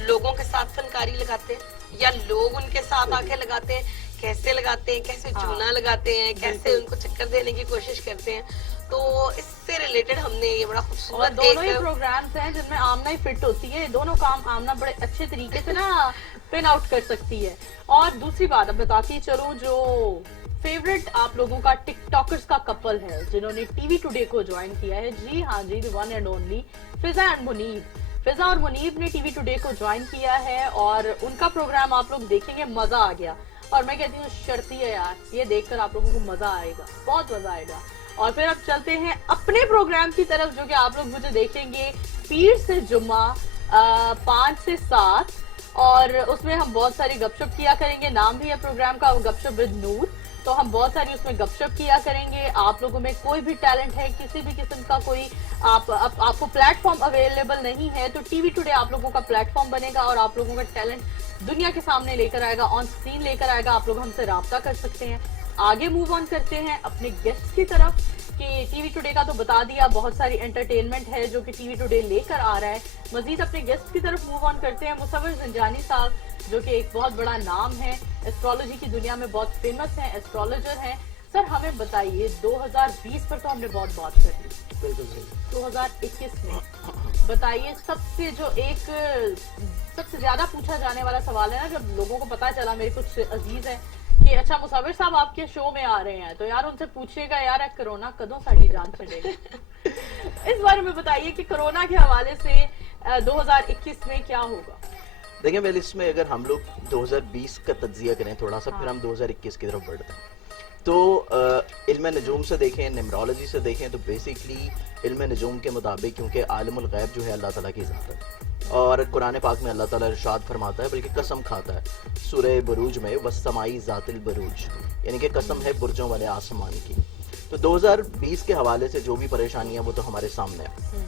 لوگوں کے ساتھ فنکاری لگاتے ہیں یا لوگ ان کے ساتھ آ کے لگاتے ہیں, کیسے لگاتے ہیں, کیسے چونا لگاتے ہیں, کیسے ان کو چکر دینے کی کوشش کرتے ہیں. تو اس سے ریلیٹڈ ہم نے یہ بڑا خوبصورت دونوں ہی پروگرامز ہیں جن میں آمنہ ہی فٹ ہوتی ہے. دونوں کام آمنہ بڑے اچھے طریقے سے نا پن آؤٹ کر سکتی ہے. اور دوسری بات اب بتاتی چلوں, جو فیوریٹ آپ لوگوں کا ٹک ٹاکرز کا کپل ہے جنہوں نے ٹی وی ٹوڈے کو جوائن کیا ہے, جی ہاں جی, دی ون اینڈ اونلی فضا اینڈ منیب. فضا اور منیب نے ٹی وی ٹوڈے کو جوائن کیا ہے اور ان کا پروگرام آپ لوگ دیکھیں گے, مزہ آ گیا. اور میں کہتی ہوں شرطی ہے یار, یہ دیکھ کر آپ لوگوں کو مزہ آئے گا, بہت مزہ آئے گا. اور پھر اب چلتے ہیں اپنے پروگرام کی طرف جو کہ آپ لوگ مجھے دیکھیں گے پیر سے جمعہ 5 سے 7, اور اس میں ہم بہت ساری گپ شپ کیا کریں گے. نام بھی ہے پروگرام کا گپ شپ ود نور, تو ہم بہت ساری اس میں گپ شپ کیا کریں گے. آپ لوگوں میں کوئی بھی ٹیلنٹ ہے, کسی بھی قسم کا کوئی آپ کو پلیٹ فارم اویلیبل نہیں ہے, تو ٹی وی ٹوڈے آپ لوگوں کا پلیٹ فارم بنے گا اور آپ لوگوں کا ٹیلنٹ دنیا کے سامنے لے کر آئے گا, آن اسکرین لے کر آئے گا. آپ لوگ ہم سے رابطہ کر سکتے ہیں. آگے موو آن کرتے ہیں اپنے گیسٹ کی طرف کہ ٹی وی ٹوڈے کا تو بتا دیا, بہت ساری انٹرٹینمنٹ ہے جو کہ ٹی وی ٹوڈے لے کر آ رہا ہے. مزید اپنے گیسٹ کی طرف موو آن کرتے ہیں. مصور زنجانی صاحب جو کہ ایک بہت بڑا نام ہے, ایسٹرالوجی کی دنیا میں بہت فیمس ہیں, ایسٹرالوجر ہیں. سر ہمیں بتائیے 2020 پر تو ہم نے بہت بات کر لی, بالکل صحیح. 2021 میں بتائیے سب سے جو ایک سب سے زیادہ پوچھا جانے والا سوال ہے نا, جب لوگوں کو پتا چلا, میرے کچھ عزیز ہیں کہ اچھا مصور صاحب آپ کے شو میں آ رہے ہیں, تو یار ان سے پوچھے گا یار کرونا کدوں ساڑی جان چھڑے گا. اس بارے میں بتائیے کہ کرونا کے حوالے سے 2021 میں کیا ہوگا. دیکھیں پہلے اس میں اگر ہم لوگ 2020 کا تجزیہ کریں تھوڑا سا, پھر ہم 2021 کی طرف بڑھتے ہیں. تو علم نجوم سے دیکھیں, نیمرولوجی سے دیکھیں, تو بیسکلی علم نجوم کے مطابق کیونکہ عالم الغیب جو ہے اللہ تعالیٰ کی ذات ہے, اور قرآن پاک میں اللہ تعالیٰ ارشاد فرماتا ہے, بلکہ قسم کھاتا ہے سورہ بروج میں, والسماء ذات البروج, یعنی کہ قسم ہے برجوں والے آسمان کی. تو 2020 کے حوالے سے جو بھی پریشانیاں وہ تو ہمارے سامنے ہیں.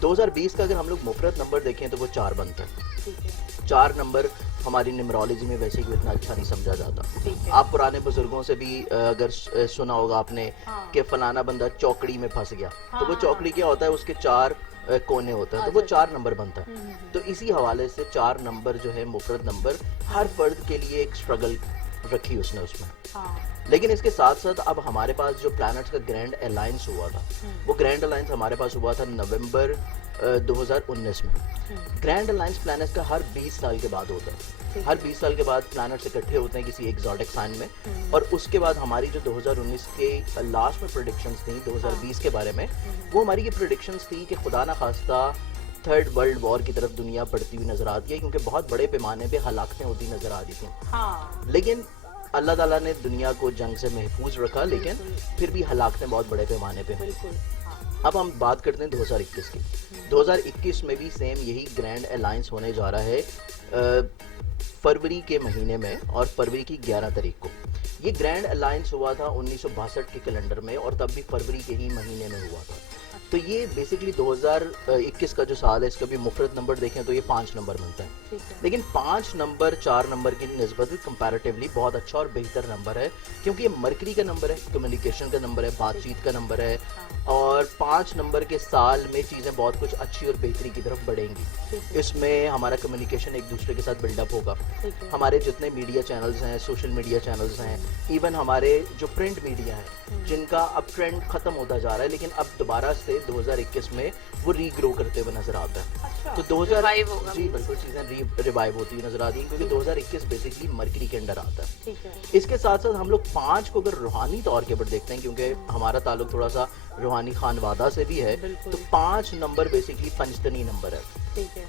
2020 کا اگر ہم لوگ مفرد نمبر دیکھیں تو وہ 4 بنتا ہے. 4 نمبر ہماری نیمرولوجی میں ویسے ہی اتنا اچھا نہیں سمجھا جاتا. آپ پرانے بزرگوں سے بھی اگر سنا ہوگا آپ نے کہ فلانا بندہ چوکڑی میں پھنس گیا, تو وہ چوکڑی کیا ہوتا ہے, اس کے 4 کونے ہوتے ہیں, تو وہ 4 نمبر بنتا ہے. تو اسی حوالے سے 4 نمبر جو ہے مفرد نمبر, ہر فرد کے لیے ایک اسٹرگل رکھی اس نے اس میں. لیکن اس کے ساتھ ساتھ اب ہمارے پاس جو پلانٹس کا گرینڈ الائنس ہوا تھا, وہ گرینڈ الائنس ہمارے پاس ہوا تھا نومبر 2019 میں. گرینڈ الائنس پلانٹس کا ہر 20 سال کے بعد ہوتا ہے. ہر 20 سال کے بعد پلانٹس اکٹھے ہوتے ہیں کسی ایگزوٹک سائن میں, اور اس کے بعد ہماری جو 2019 کے لاسٹ میں پریڈکشنز تھیں 2020 کے بارے میں, وہ ہماری یہ پریڈکشنز تھی کہ خدا نہ خواستہ 3rd ورلڈ وار کی طرف دنیا بڑھتی ہوئی نظر آتی ہے, کیونکہ بہت بڑے پیمانے پہ ہلاکتیں ہوتی نظر آ رہی تھیں. لیکن اللہ تعالیٰ نے دنیا کو جنگ سے محفوظ رکھا, لیکن پھر بھی ہلاکتیں بہت بڑے پیمانے پہ. اب ہم بات کرتے ہیں 2021 کی. 2021 میں بھی سیم یہی گرینڈ الائنس ہونے جا رہا ہے فروری کے مہینے میں, اور فروری کی 11 تاریخ کو. یہ گرینڈ الائنس ہوا تھا 1962 کے کیلنڈر میں, اور تب بھی فروری کے ہی مہینے میں ہوا تھا. تو یہ بیسکلی 2021 کا جو سال ہے, اس کا بھی مفرد نمبر دیکھیں تو یہ 5 نمبر بنتا ہے. लेकिन 5 नंबर 4 नंबर की निस्बत भी कंपैरेटिवली बहुत अच्छा और बेहतर नंबर है, क्योंकि ये मरकरी का नंबर है, कम्युनिकेशन का नंबर है, बातचीत का नंबर है, और 5 नंबर के साल में चीज़ें बहुत कुछ अच्छी और बेहतरी की तरफ बढ़ेंगी। इसमें हमारा कम्युनिकेशन एक दूसरे के साथ बिल्डअप होगा, हमारे जितने मीडिया चैनल्स हैं, सोशल मीडिया चैनल्स हैं, इवन हमारे जो प्रिंट मीडिया है जिनका अब ट्रेंड खत्म होता जा रहा है, लेकिन अब दोबारा से 2021 में वो रीग्रो करते हुए नजर आता है। तो 2000 जी बिल्कुल चीजें रिवाइव होती हुई नजर आती हैं, क्योंकि 2021 बेसिकली मरकरी के अंडर आता है। इसके साथ साथ हम लोग 5 को अगर रूहानी तौर के ऊपर देखते हैं, क्योंकि हमारा ताल्लुक थोड़ा सा रूहानी खानवादा से भी है, तो 5 नंबर बेसिकली पंचतनी नंबर है।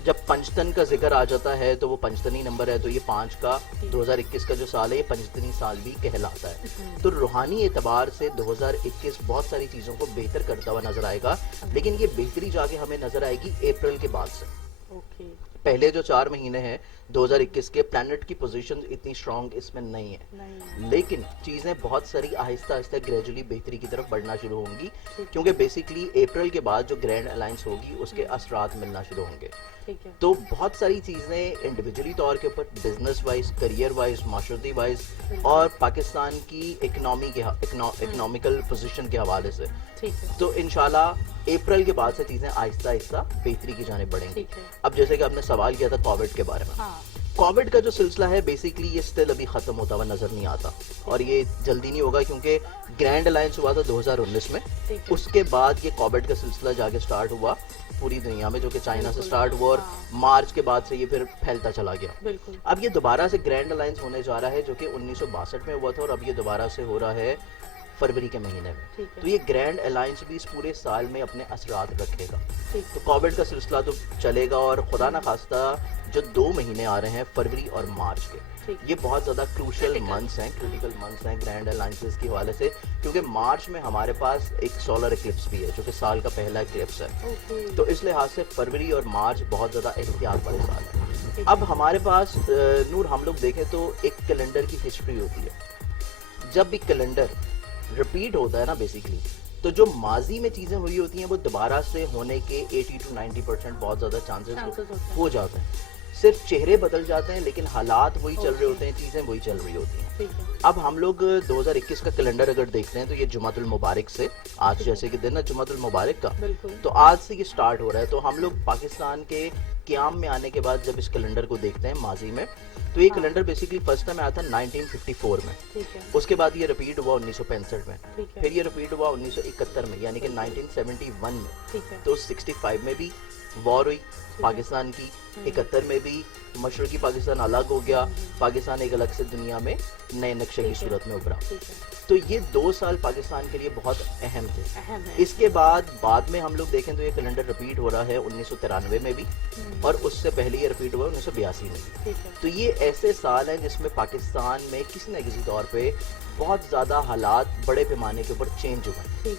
जब पंचतन का जिक्र आ जाता है तो वो पंचतनी नंबर है, तो ये 5 का 2021 का जो साल है ये पंचतनी साल भी कहलाता है। तो रूहानी एतबार से 2021 बहुत सारी चीजों को बेहतर करता हुआ नजर आएगा, लेकिन ये बेहतरी जाके हमें नजर आएगी अप्रैल के बाद से। पहले जो 4 महीने हैं 2021 के, प्लैनेट की पोजीशन इतनी स्ट्रांग इसमें नहीं है, लेकिन चीजें बहुत सारी आहिस्ता आहिस्ता ग्रेजुअली बेहतरी की तरफ बढ़ना शुरू होंगी, क्योंकि बेसिकली अप्रैल के बाद जो ग्रैंड अलायंस होगी उसके असरात मिलना शुरू होंगे। तो बहुत सारी चीजें इंडिविजुअली तौर के ऊपर, बिजनेस वाइज, करियर वाइज, माशरती वाइज, और पाकिस्तान की इकोनॉमिकल पोजीशन के हवाले से, तो इंशाल्लाह अप्रैल के बाद से चीजें आहिस्ता आहिस्ता बेहतरी की जाने बढ़ेंगी। अब जैसे कि आपने सवाल किया था कोविड के बारे में, कोविड का जो सिलसिला है बेसिकली ये स्टिल अभी खत्म होता हुआ नजर नहीं आता, और ये जल्दी नहीं होगा, क्योंकि ग्रैंड अलायंस हुआ था 2019 में, उसके बाद ये कोविड का सिलसिला जाके स्टार्ट हुआ पूरी दुनिया में, जो कि चाइना से स्टार्ट हुआ, और मार्च के बाद से ये फिर फैलता चला गया। अब ये दोबारा से ग्रैंड अलायंस होने जा रहा है, जो कि 1962 में हुआ था, और अब ये दोबारा से हो रहा है फरवरी के महीने में। तो ये ग्रैंड अलायंस भी इस पूरे साल में अपने असरात रखेगा। तो कोविड का सिलसिला तो चलेगा, और खुदा ना खास्ता जो 2 महीने आ रहे हैं फरवरी और मार्च के, ये बहुत ज्यादा क्रूशियल मंथ्स हैं, क्रिटिकल मंथ्स हैं ग्रैंड अलायंसेस के हवाले से, क्योंकि मार्च में हमारे पास एक सोलर इक्लिप्स भी है, जो कि साल का पहला इक्लिप्स है। तो इस लिहाज से फरवरी और मार्च बहुत ज्यादा एहतियात वाले साल है। अब हमारे पास नूर, हम लोग देखें तो एक कैलेंडर की हिस्ट्री होती है। जब भी कैलेंडर रिपीट होता है ना बेसिकली, तो जो माजी में चीजें हुई होती हैं वो दोबारा से होने के 80 to 90% बहुत ज्यादा चांसेस हो जाते हैं। सिर्फ चेहरे बदल जाते हैं, लेकिन हालात वही चल रहे होते हैं, चीजें वही चल रही होती हैं। अब हम लोग 2021 का कैलेंडर अगर देखते हैं, तो ये जुमातुल मुबारक से, आज जैसे कि दिन है जुमातुल मुबारक का, तो आज से ये स्टार्ट हो रहा है। तो हम लोग पाकिस्तान के क़याम में आने के बाद जब इस कैलेंडर को देखते हैं माजी में, तो ये कैलेंडर बेसिकली फर्स्ट टाइम आया था 1954 में, उसके बाद ये रिपीट हुआ 1965 में, फिर ये रिपीट हुआ 1971 में, यानी कि 1971 में, तो 65 में भी वॉर हुई पाकिस्तान की, 71 में भी मशरकी पाकिस्तान अलग हो गया, पाकिस्तान एक अलग से दुनिया में नए नक्शे की सूरत में उभरा। तो ये 2 साल पाकिस्तान के लिए बहुत अहम थे। इसके बाद में हम लोग देखें तो ये कैलेंडर रिपीट हो रहा है 1993 में भी, और उससे पहले ये रिपीट हुआ 1982 में भी। तो ये ऐसे साल हैं जिसमें पाकिस्तान में किसी न किसी तौर पे बहुत ज्यादा हालात बड़े पैमाने के ऊपर चेंज हुए,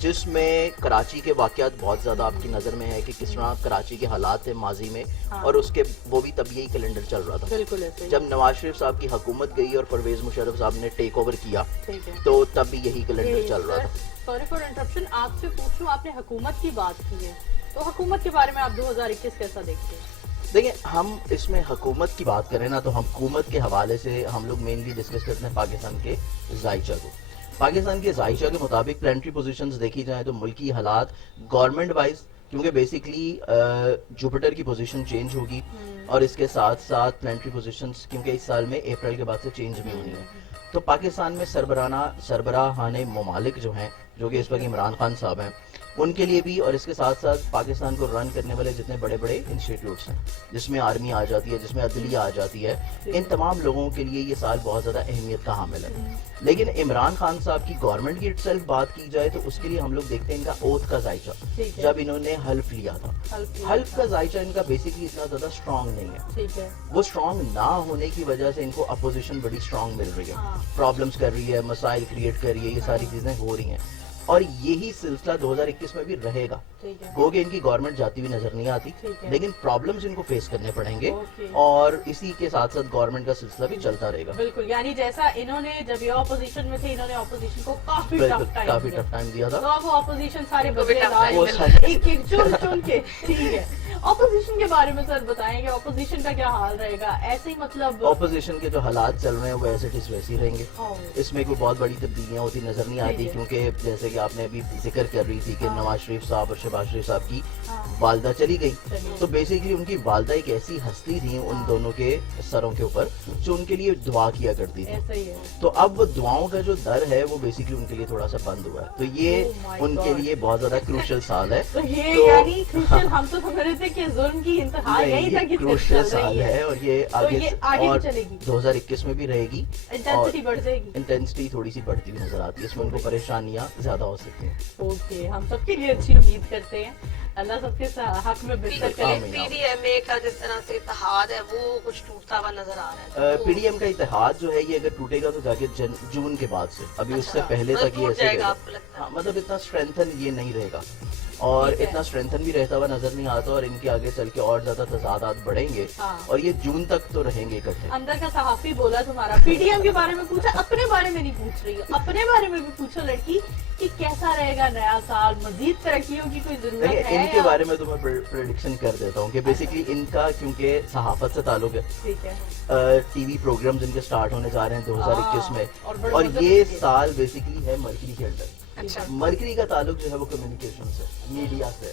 जिसमें कराची के वाकयात बहुत ज्यादा आपकी नजर में है कि किस तरह कराची के हालात थे माजी में, और उसके वो भी तब यही कैलेंडर चल रहा था। जब नवाज शरीफ साहब की हुकूमत गई और परवेज मुशर्रफ साहब ने टेक ओवर किया, तो तब भी यही कैलेंडर चल रहा था। सॉरी फॉर इंटरप्शन, आपसे पूछूं, आपने हुकूमत की बात की है, तो हुकूमत के बारे में आप 2021 कैसा देखते हैं? देखिए, हम इसमें हुकूमत की बात करें ना, तो हुकूमत के हवाले से हम लोग मेनली डिस्कस करते हैं पाकिस्तान के जायचा को। पाकिस्तान के जायचा के मुताबिक प्लानिटरी पोजीशंस देखी जाए तो मुल्की हालात गवर्नमेंट वाइज, क्योंकि बेसिकली जुपिटर की पोजीशन चेंज होगी, और इसके साथ साथ प्लानिटरी पोजीशंस क्योंकि इस साल में अप्रैल के बाद से चेंज भी होनी है, तो पाकिस्तान में सरबराहाने ममालिक जो हैं, जो कि इस वक्त इमरान खान साहब हैं, उनके लिए भी, और इसके साथ साथ पाकिस्तान को रन करने वाले जितने बड़े बड़े इंस्टीट्यूट्स हैं, जिसमें आर्मी आ जाती है, जिसमें अदलिया आ जाती है, इन तमाम लोगों के लिए ये साल बहुत ज़्यादा अहमियत का हामिल है। लेकिन इमरान खान साहब की गवर्नमेंट की इटसेल्फ बात की जाए तो उसके लिए हम लोग देखते हैं इनका ओथ का जायचा, जब इन्होंने हल्फ लिया था, हल्फ का जायचा इनका बेसिकली इतना ज़्यादा स्ट्रॉन्ग नहीं है। वो स्ट्रॉन्ग ना होने की वजह से इनको अपोजिशन बड़ी स्ट्रॉन्ग मिल रही है, प्रॉब्लम्स कर रही है, मसाइल क्रिएट कर रही है, ये सारी चीज़ें हो रही हैं, और यही सिलसिला 2021 में भी रहेगा। गोगे इनकी गवर्नमेंट जाती हुई नजर नहीं आती, लेकिन प्रॉब्लम्स इनको फेस करने पड़ेंगे, और इसी के साथ साथ गवर्नमेंट का सिलसिला भी चलता रहेगा। बिल्कुल, यानी जैसा इन्होंने जब ये ऑपोजिशन में थे, इन्होंने ऑपोजिशन को काफी टफ टाइम दिया था, तो अब ऑपोजिशन सारे बदले एक एक चुन चुन के, ठीक है। اپوزیشن کے بارے میں سر بتائیں کہ اپوزیشن کا کیا حال رہے گا؟ ایسے ہی مطلب اپوزیشن کے جو حالات چل رہے ہیں وہ ایسے ٹس ویسے ہی رہیں گے. اس میں کوئی بہت بڑی تبدیلیاں ہوتی نظر نہیں آتی, کیونکہ جیسے کہ آپ نے ابھی ذکر کر رہی تھی کہ نواز شریف صاحب اور شہباز شریف صاحب کی والدہ چلی گئی, تو بیسیکلی ان کی والدہ ایک ایسی ہستی تھی ان دونوں کے سروں کے اوپر جو ان کے لیے دعا کیا کرتی تھی. تو اب دعاؤں کا جو در ہے وہ بیسیکلی ان کے لیے تھوڑا سا بند ہوا ہے, تو یہ ان کے لیے بہت زیادہ کروشل سال ہے. تو یہ یعنی کروشل ہم تو سمجھ رہے تھے کہ ظلم کی انتہا یہی تک کروشل سال ہے, اور یہ آگے اور چلے گی 2021 میں بھی رہے گی. انٹینسٹی بڑھ جائے گی, انٹینسٹی تھوڑی سی بڑھتی ہوئی نظر آتی ہے, اس میں ان کو پریشانیاں زیادہ ہو سکتی ہیں. اوکے, ہم سب کے لیے اچھی امید کرتے ہیں, اللہ سب کے حق میں بہتر کرے. پی ڈی ایم اے کا جس طرح سے اتحاد ہے وہ کچھ ٹوٹتا ہوا نظر آ رہا ہے. پی ڈی ایم کا اتحاد جو ہے یہ اگر ٹوٹے گا تو جا کے جون کے بعد سے, ابھی اس سے پہلے تک یہ ایسے رہے گا. مطلب اتنا اسٹرینتھن یہ نہیں رہے گا, اور اتنا اسٹرینتھن بھی رہتا ہوا نظر نہیں آتا, اور ان کے آگے چل کے اور زیادہ تضادات بڑھیں گے, اور یہ جون تک تو رہیں گے اکٹھے. اندر کا صحافی بولا تمہارا پی ڈی ایم کے بارے میں پوچھا, اپنے بارے میں نہیں پوچھ رہی ہو, اپنے بارے میں بھی پوچھو لڑکی کہ کیسا رہے گا نیا سال, مزید ترقیوں کی کوئی ضرورت ہے؟ ان کے بارے میں تو میں پریڈکشن کر دیتا ہوں کہ بیسیکلی ان کا کیونکہ صحافت سے تعلق ہے, ٹھیک ہے, ٹی وی پروگرامز ان کے سٹارٹ ہونے جا رہے ہیں 2021 میں, اور یہ سال بیسیکلی ہے مرکری کے اندر. مرکری کا تعلق جو ہے وہ کمیونیکیشن سے, میڈیا سے,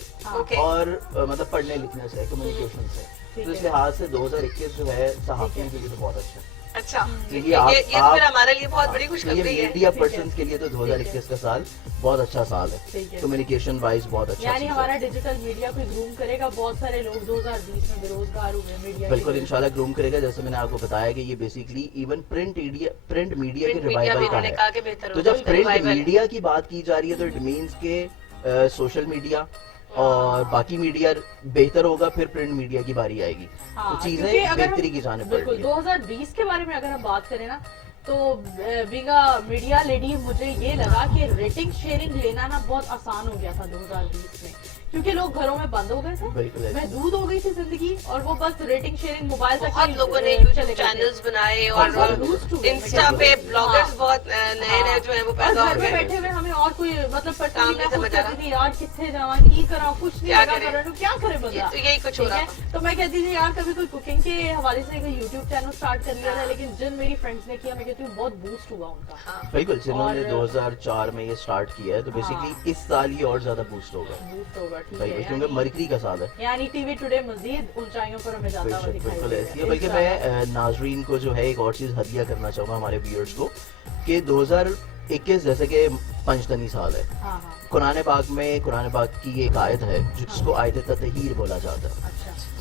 اور مطلب پڑھنے لکھنے سے, کمیونیکیشن سے. تو اس لحاظ سے 2021 جو ہے صحافیوں کے لیے تو بہت اچھا ہے. اچھا, یہ پھر ہمارے لیے بہت بڑی خوشخبری ہے. میڈیا پرسنز کے لیے تو 2021 کا سال بہت اچھا سال ہے, کمیونیکیشن وائز بہت اچھا. یعنی ہمارا ڈیجیٹل میڈیا کو گروم کرے گا. بہت سارے لوگ 2020 میں بے روزگار ہوئے میڈیا, بالکل انشاءاللہ گروم کرے گا. جیسے میں نے آپ کو بتایا کہ یہ بیسیکلی ایون پرنٹ میڈیا کے ریوائول کا ہے. تو جب پرنٹ میڈیا کی بات کی جا رہی ہے تو اٹ مینس کہ سوشل میڈیا اور باقی میڈیا بہتر ہوگا, پھر پرنٹ میڈیا کی باری آئے گی, تو چیزیں بہتری کی جانب بڑھ رہی ہیں. 2020 کے بارے میں اگر ہم بات کریں نا, تو بیگا میڈیا لیڈی مجھے یہ لگا کہ ریٹنگ شیئرنگ لینا نا بہت آسان ہو گیا تھا 2020 میں, کیونکہ لوگ گھروں میں بند ہو گئے تھے, محدود ہو گئی تھی زندگی, اور وہ بس ریٹنگ شیئرنگ موبائل تک. بہت لوگوں نے یوٹیوب چینلز بنائے اور انسٹا پہ بلاگرز بہت نئے نئے جو ہیں وہ پیدا ہو گئے. بیٹھے ہوئے ہمیں اور کوئی مطلب پرسنل تھی یار کتنے جاواں کی کرا, کچھ نہیں لگا, کیا کرے بندہ, یہی کچھ ہو رہا. تو میں کہتی تھی یار کبھی کوئی کوکنگ کے حوالے سے کوئی یوٹیوب چینل سٹارٹ کر لیا تھا, لیکن جن میری فرینڈس نے کیا میں کہتی ہوں بہت بوسٹ ہوا ان کا. بالکل, جنہوں نے 2004 میں یہ سٹارٹ کیا ہے, تو بیسیکلی اس سال یہ اور زیادہ بوسٹ ہوگا, کیونکہ مرکری کا سال ہے. یعنی ٹی وی ٹوڈے مزید اونچائیوں پر ہمیں جاتا ہوا دکھائی بالکل ایسی ہے. بلکہ میں ناظرین کو جو ہے ایک اور چیز ہدیہ کرنا چاہوں گا, ہمارے ویورز کو, کہ 2021 جیسے کہ پنجتنی سال ہے. قرآن پاک میں قرآن پاک کی ایک آیت ہے جس کو آیت تطہیر بولا جاتا ہے.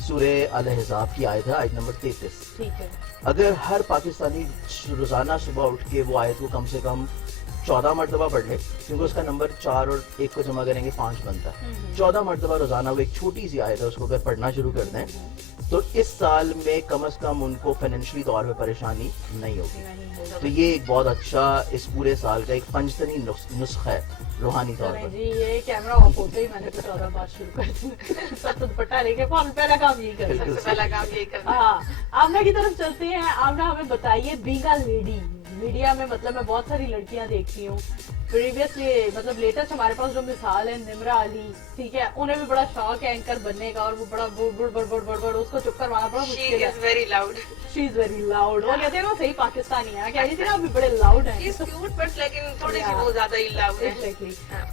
سورہ الاحزاب کی آیت ہے, آیت نمبر 33. اگر ہر پاکستانی روزانہ صبح اٹھ کے وہ آیت کو کم سے کم 14 مرتبہ پڑھ لے, کیونکہ اس کا نمبر 4 اور 1 کو جمع کریں گے 5 بنتا ہے, 14 مرتبہ روزانہ وہ ایک چھوٹی سی آیت ہے, اس کو اگر پڑھنا شروع کر دیں تو اس سال میں کم از کم ان کو فائنینشلی طور پہ پریشانی نہیں ہوگی. تو یہ ایک بہت اچھا اس پورے سال کا ایک پنجتنی نسخہ ہے روحانی طور پر. جی یہ کیمرہ آف ہوتے ہی میں نے 14 بار شروع کر دی, سب دوپٹہ لے کے پہلا کام یہی کرنا, سب سے پہلا کام یہی کرنا. ہاں, آمنہ کی طرف چلتے ہیں. آمنہ ہمیں بتائیے, بینگا لیڈی میڈیا میں مطلب میں بہت ساری لڑکیاں دیکھتی ہوں, پریویسلی مطلب لیٹسٹ ہمارے پاس جو مثال ہے نمرا علی, ٹھیک ہے, انہیں بھی بڑا شوق ہے اینکر بننے کا, اور وہ بڑا بڑ اس کو چپ کروانا بڑا مشکل ہے. She is very loud. She is very loud. وہ کہتے ہیں نا صحیح پاکستانی ہے, کہہ رہی تھی نا ابھی بڑے لاؤڈ ہیں. She is cute but لیکن تھوڑی سی بہت زیادہ ہی loud ہے.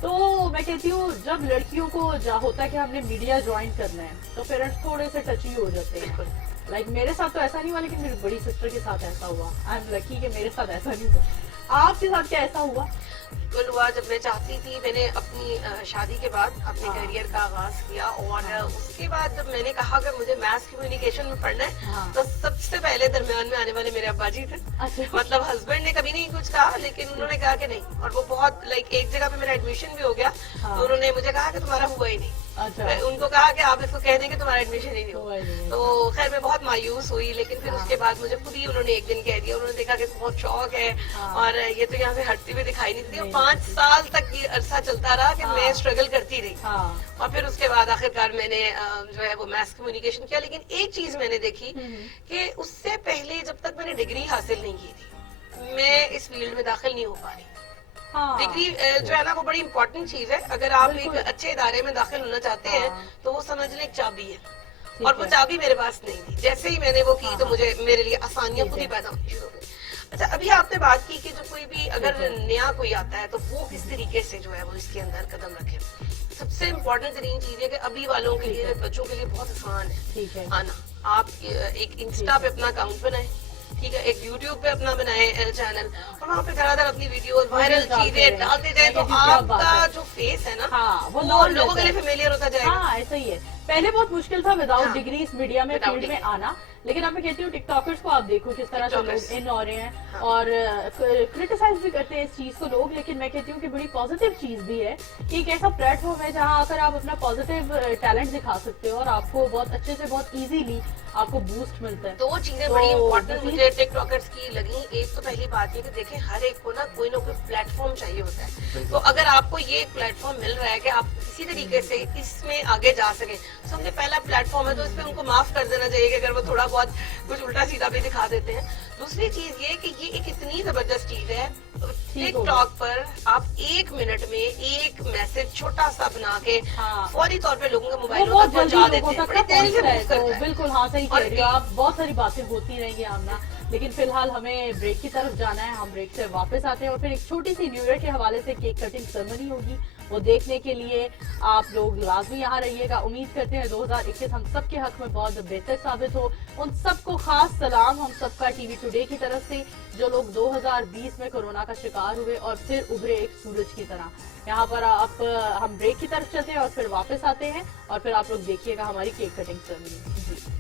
تو میں کہتی ہوں جب لڑکیوں کو ہوتا ہے کہ ہم نے میڈیا جوائن کرنا ہے تو پیرنٹس تھوڑے سے ٹچی ہو جاتے ہیں. لائک میرے ساتھ تو ایسا نہیں ہوا, لیکن میری بڑی سسٹر کے ساتھ ایسا ہوا. آئی ایم لکی کہ میرے ساتھ ایسا نہیں ہوا. آپ کے ساتھ کیا ایسا ہوا؟ بالکل ہوا. جب میں چاہتی تھی, میں نے اپنی شادی کے بعد اپنے کیریئر کا آغاز کیا, اور اس کے بعد جب میں نے کہا کہ مجھے میس کمیونیکیشن میں پڑھنا ہے, تو سب سے پہلے درمیان میں آنے والے میرے ابا جی تھے. مطلب ہسبینڈ نے کبھی نہیں کچھ کہا, لیکن انہوں نے کہا کہ نہیں, اور وہ بہت لائک ایک جگہ پہ میرا ایڈمیشن بھی ہو گیا, تو انہوں نے مجھے کہا کہ تمہارا ہوا ہی نہیں. ان کو کہا کہ آپ اس کو کہہ دیں کہ تمہارا ایڈمیشن ہی نہیں ہوا. تو خیر میں بہت مایوس ہوئی, لیکن پھر اس کے بعد مجھے خود ہی انہوں نے ایک دن کہہ دیا, انہوں نے دیکھا کہ بہت شوق ہے, اور یہ تو یہاں سے ہٹتی ہوئی دکھائی نہیں دیتی. 5 سال تک یہ عرصہ چلتا رہا کہ میں اسٹرگل کرتی رہی, اور پھر اس کے بعد آخرکار میں نے جو ہے وہ میس کمیونیکیشن کیا. لیکن ایک چیز میں نے دیکھی کہ اس سے پہلے جب تک میں نے ڈگری حاصل نہیں کی تھی, میں اس فیلڈ میں داخل نہیں ہو پا رہی. हाँ, डिग्री जो है ना वो बड़ी इंपॉर्टेंट चीज है. अगर आप एक अच्छे इदारे में दाखिल होना चाहते हैं तो वो समझ लें एक चाबी है, और वो चाबी मेरे पास नहीं थी. जैसे ही मैंने वो की तो मुझे मेरे लिए आसानियां खुद ही पैदा होनी शुरू हो गई. अच्छा, अभी आपने बात की कि जो कोई भी अगर नया कोई आता है तो वो किस तरीके से जो है वो इसके अंदर कदम रखे. सबसे इम्पोर्टेंट तरीन चीज है कि अभी वालों के लिए, बच्चों के लिए बहुत आसान है आना. आप एक इंस्टा पे अपना अकाउंट बनाएं, ठीक है, एक यूट्यूब पे अपना बनाए चैनल, और वहाँ पे धड़ाधड़ अपनी वीडियो वायरल चीजें डालते जाए तो आपका जो फेस है ना वो लोगों के लिए फेमिलियर होता जाएगा. हाँ, ऐसा ही है. पहले बहुत मुश्किल था विदाउट डिग्री इस मीडिया में, फील्ड में आना, लेकिन अब मैं कहती हूँ टिकटॉकर्स को आप देखो किस तरह से लोग इन हो रहे हैं और क्रिटिसाइज भी करते हैं इस चीज को लोग, लेकिन मैं कहती हूँ कि बड़ी पॉजिटिव चीज भी है कि एक ऐसा प्लेटफॉर्म है जहाँ आकर आप अपना पॉजिटिव टैलेंट दिखा सकते हो और आपको बहुत अच्छे से बहुत इजीली आपको बूस्ट मिलता है. दो चीजें बड़ी इंपॉर्टेंट मुझे टिकटॉकर्स की लगी. एक तो पहली बात ये कि देखें हर एक को ना कोई प्लेटफॉर्म चाहिए होता है. तो अगर आपको ये प्लेटफॉर्म मिल रहा है कि आप किसी तरीके से इसमें आगे जा सके, सबसे पहला प्लेटफॉर्म है तो इस पे उनको माफ कर देना चाहिए कि अगर वो थोड़ा बहुत कुछ उल्टा सीधा भी दिखा देते हैं. दूसरी चीज ये कि ये एक इतनी जबरदस्त चीज है, टिकटॉक पर आप 1 मिनट में एक मैसेज छोटा सा बना के फौरी तौर पे लोगों के मोबाइल बहुत तक पहुंचा जल्दी देते लोगों हैं. तक पहुंचता है. तो बिल्कुल हाँ, सही कह रही हो आप. बहुत सारी बातें होती रहेंगी आमना, लेकिन फिलहाल हमें ब्रेक की तरफ जाना है. हम ब्रेक से वापस आते हैं और फिर एक छोटी सी न्यू ईयर के हवाले से केक कटिंग सेरेमनी होगी, वो देखने के लिए आप लोग लाजमी यहाँ रहिएगा. उम्मीद करते हैं 2021 हम सब के हक में बहुत बेहतर साबित हो. उन सबको खास सलाम हम सबका टीवी टुडे की तरफ से, जो लोग 2020 में कोरोना का शिकार हुए और फिर उभरे एक सूरज की तरह. यहाँ पर आप हम ब्रेक की तरफ चलते हैं और फिर वापस आते हैं और फिर आप लोग देखिएगा हमारी केक कटिंग सेरेमनी. जी.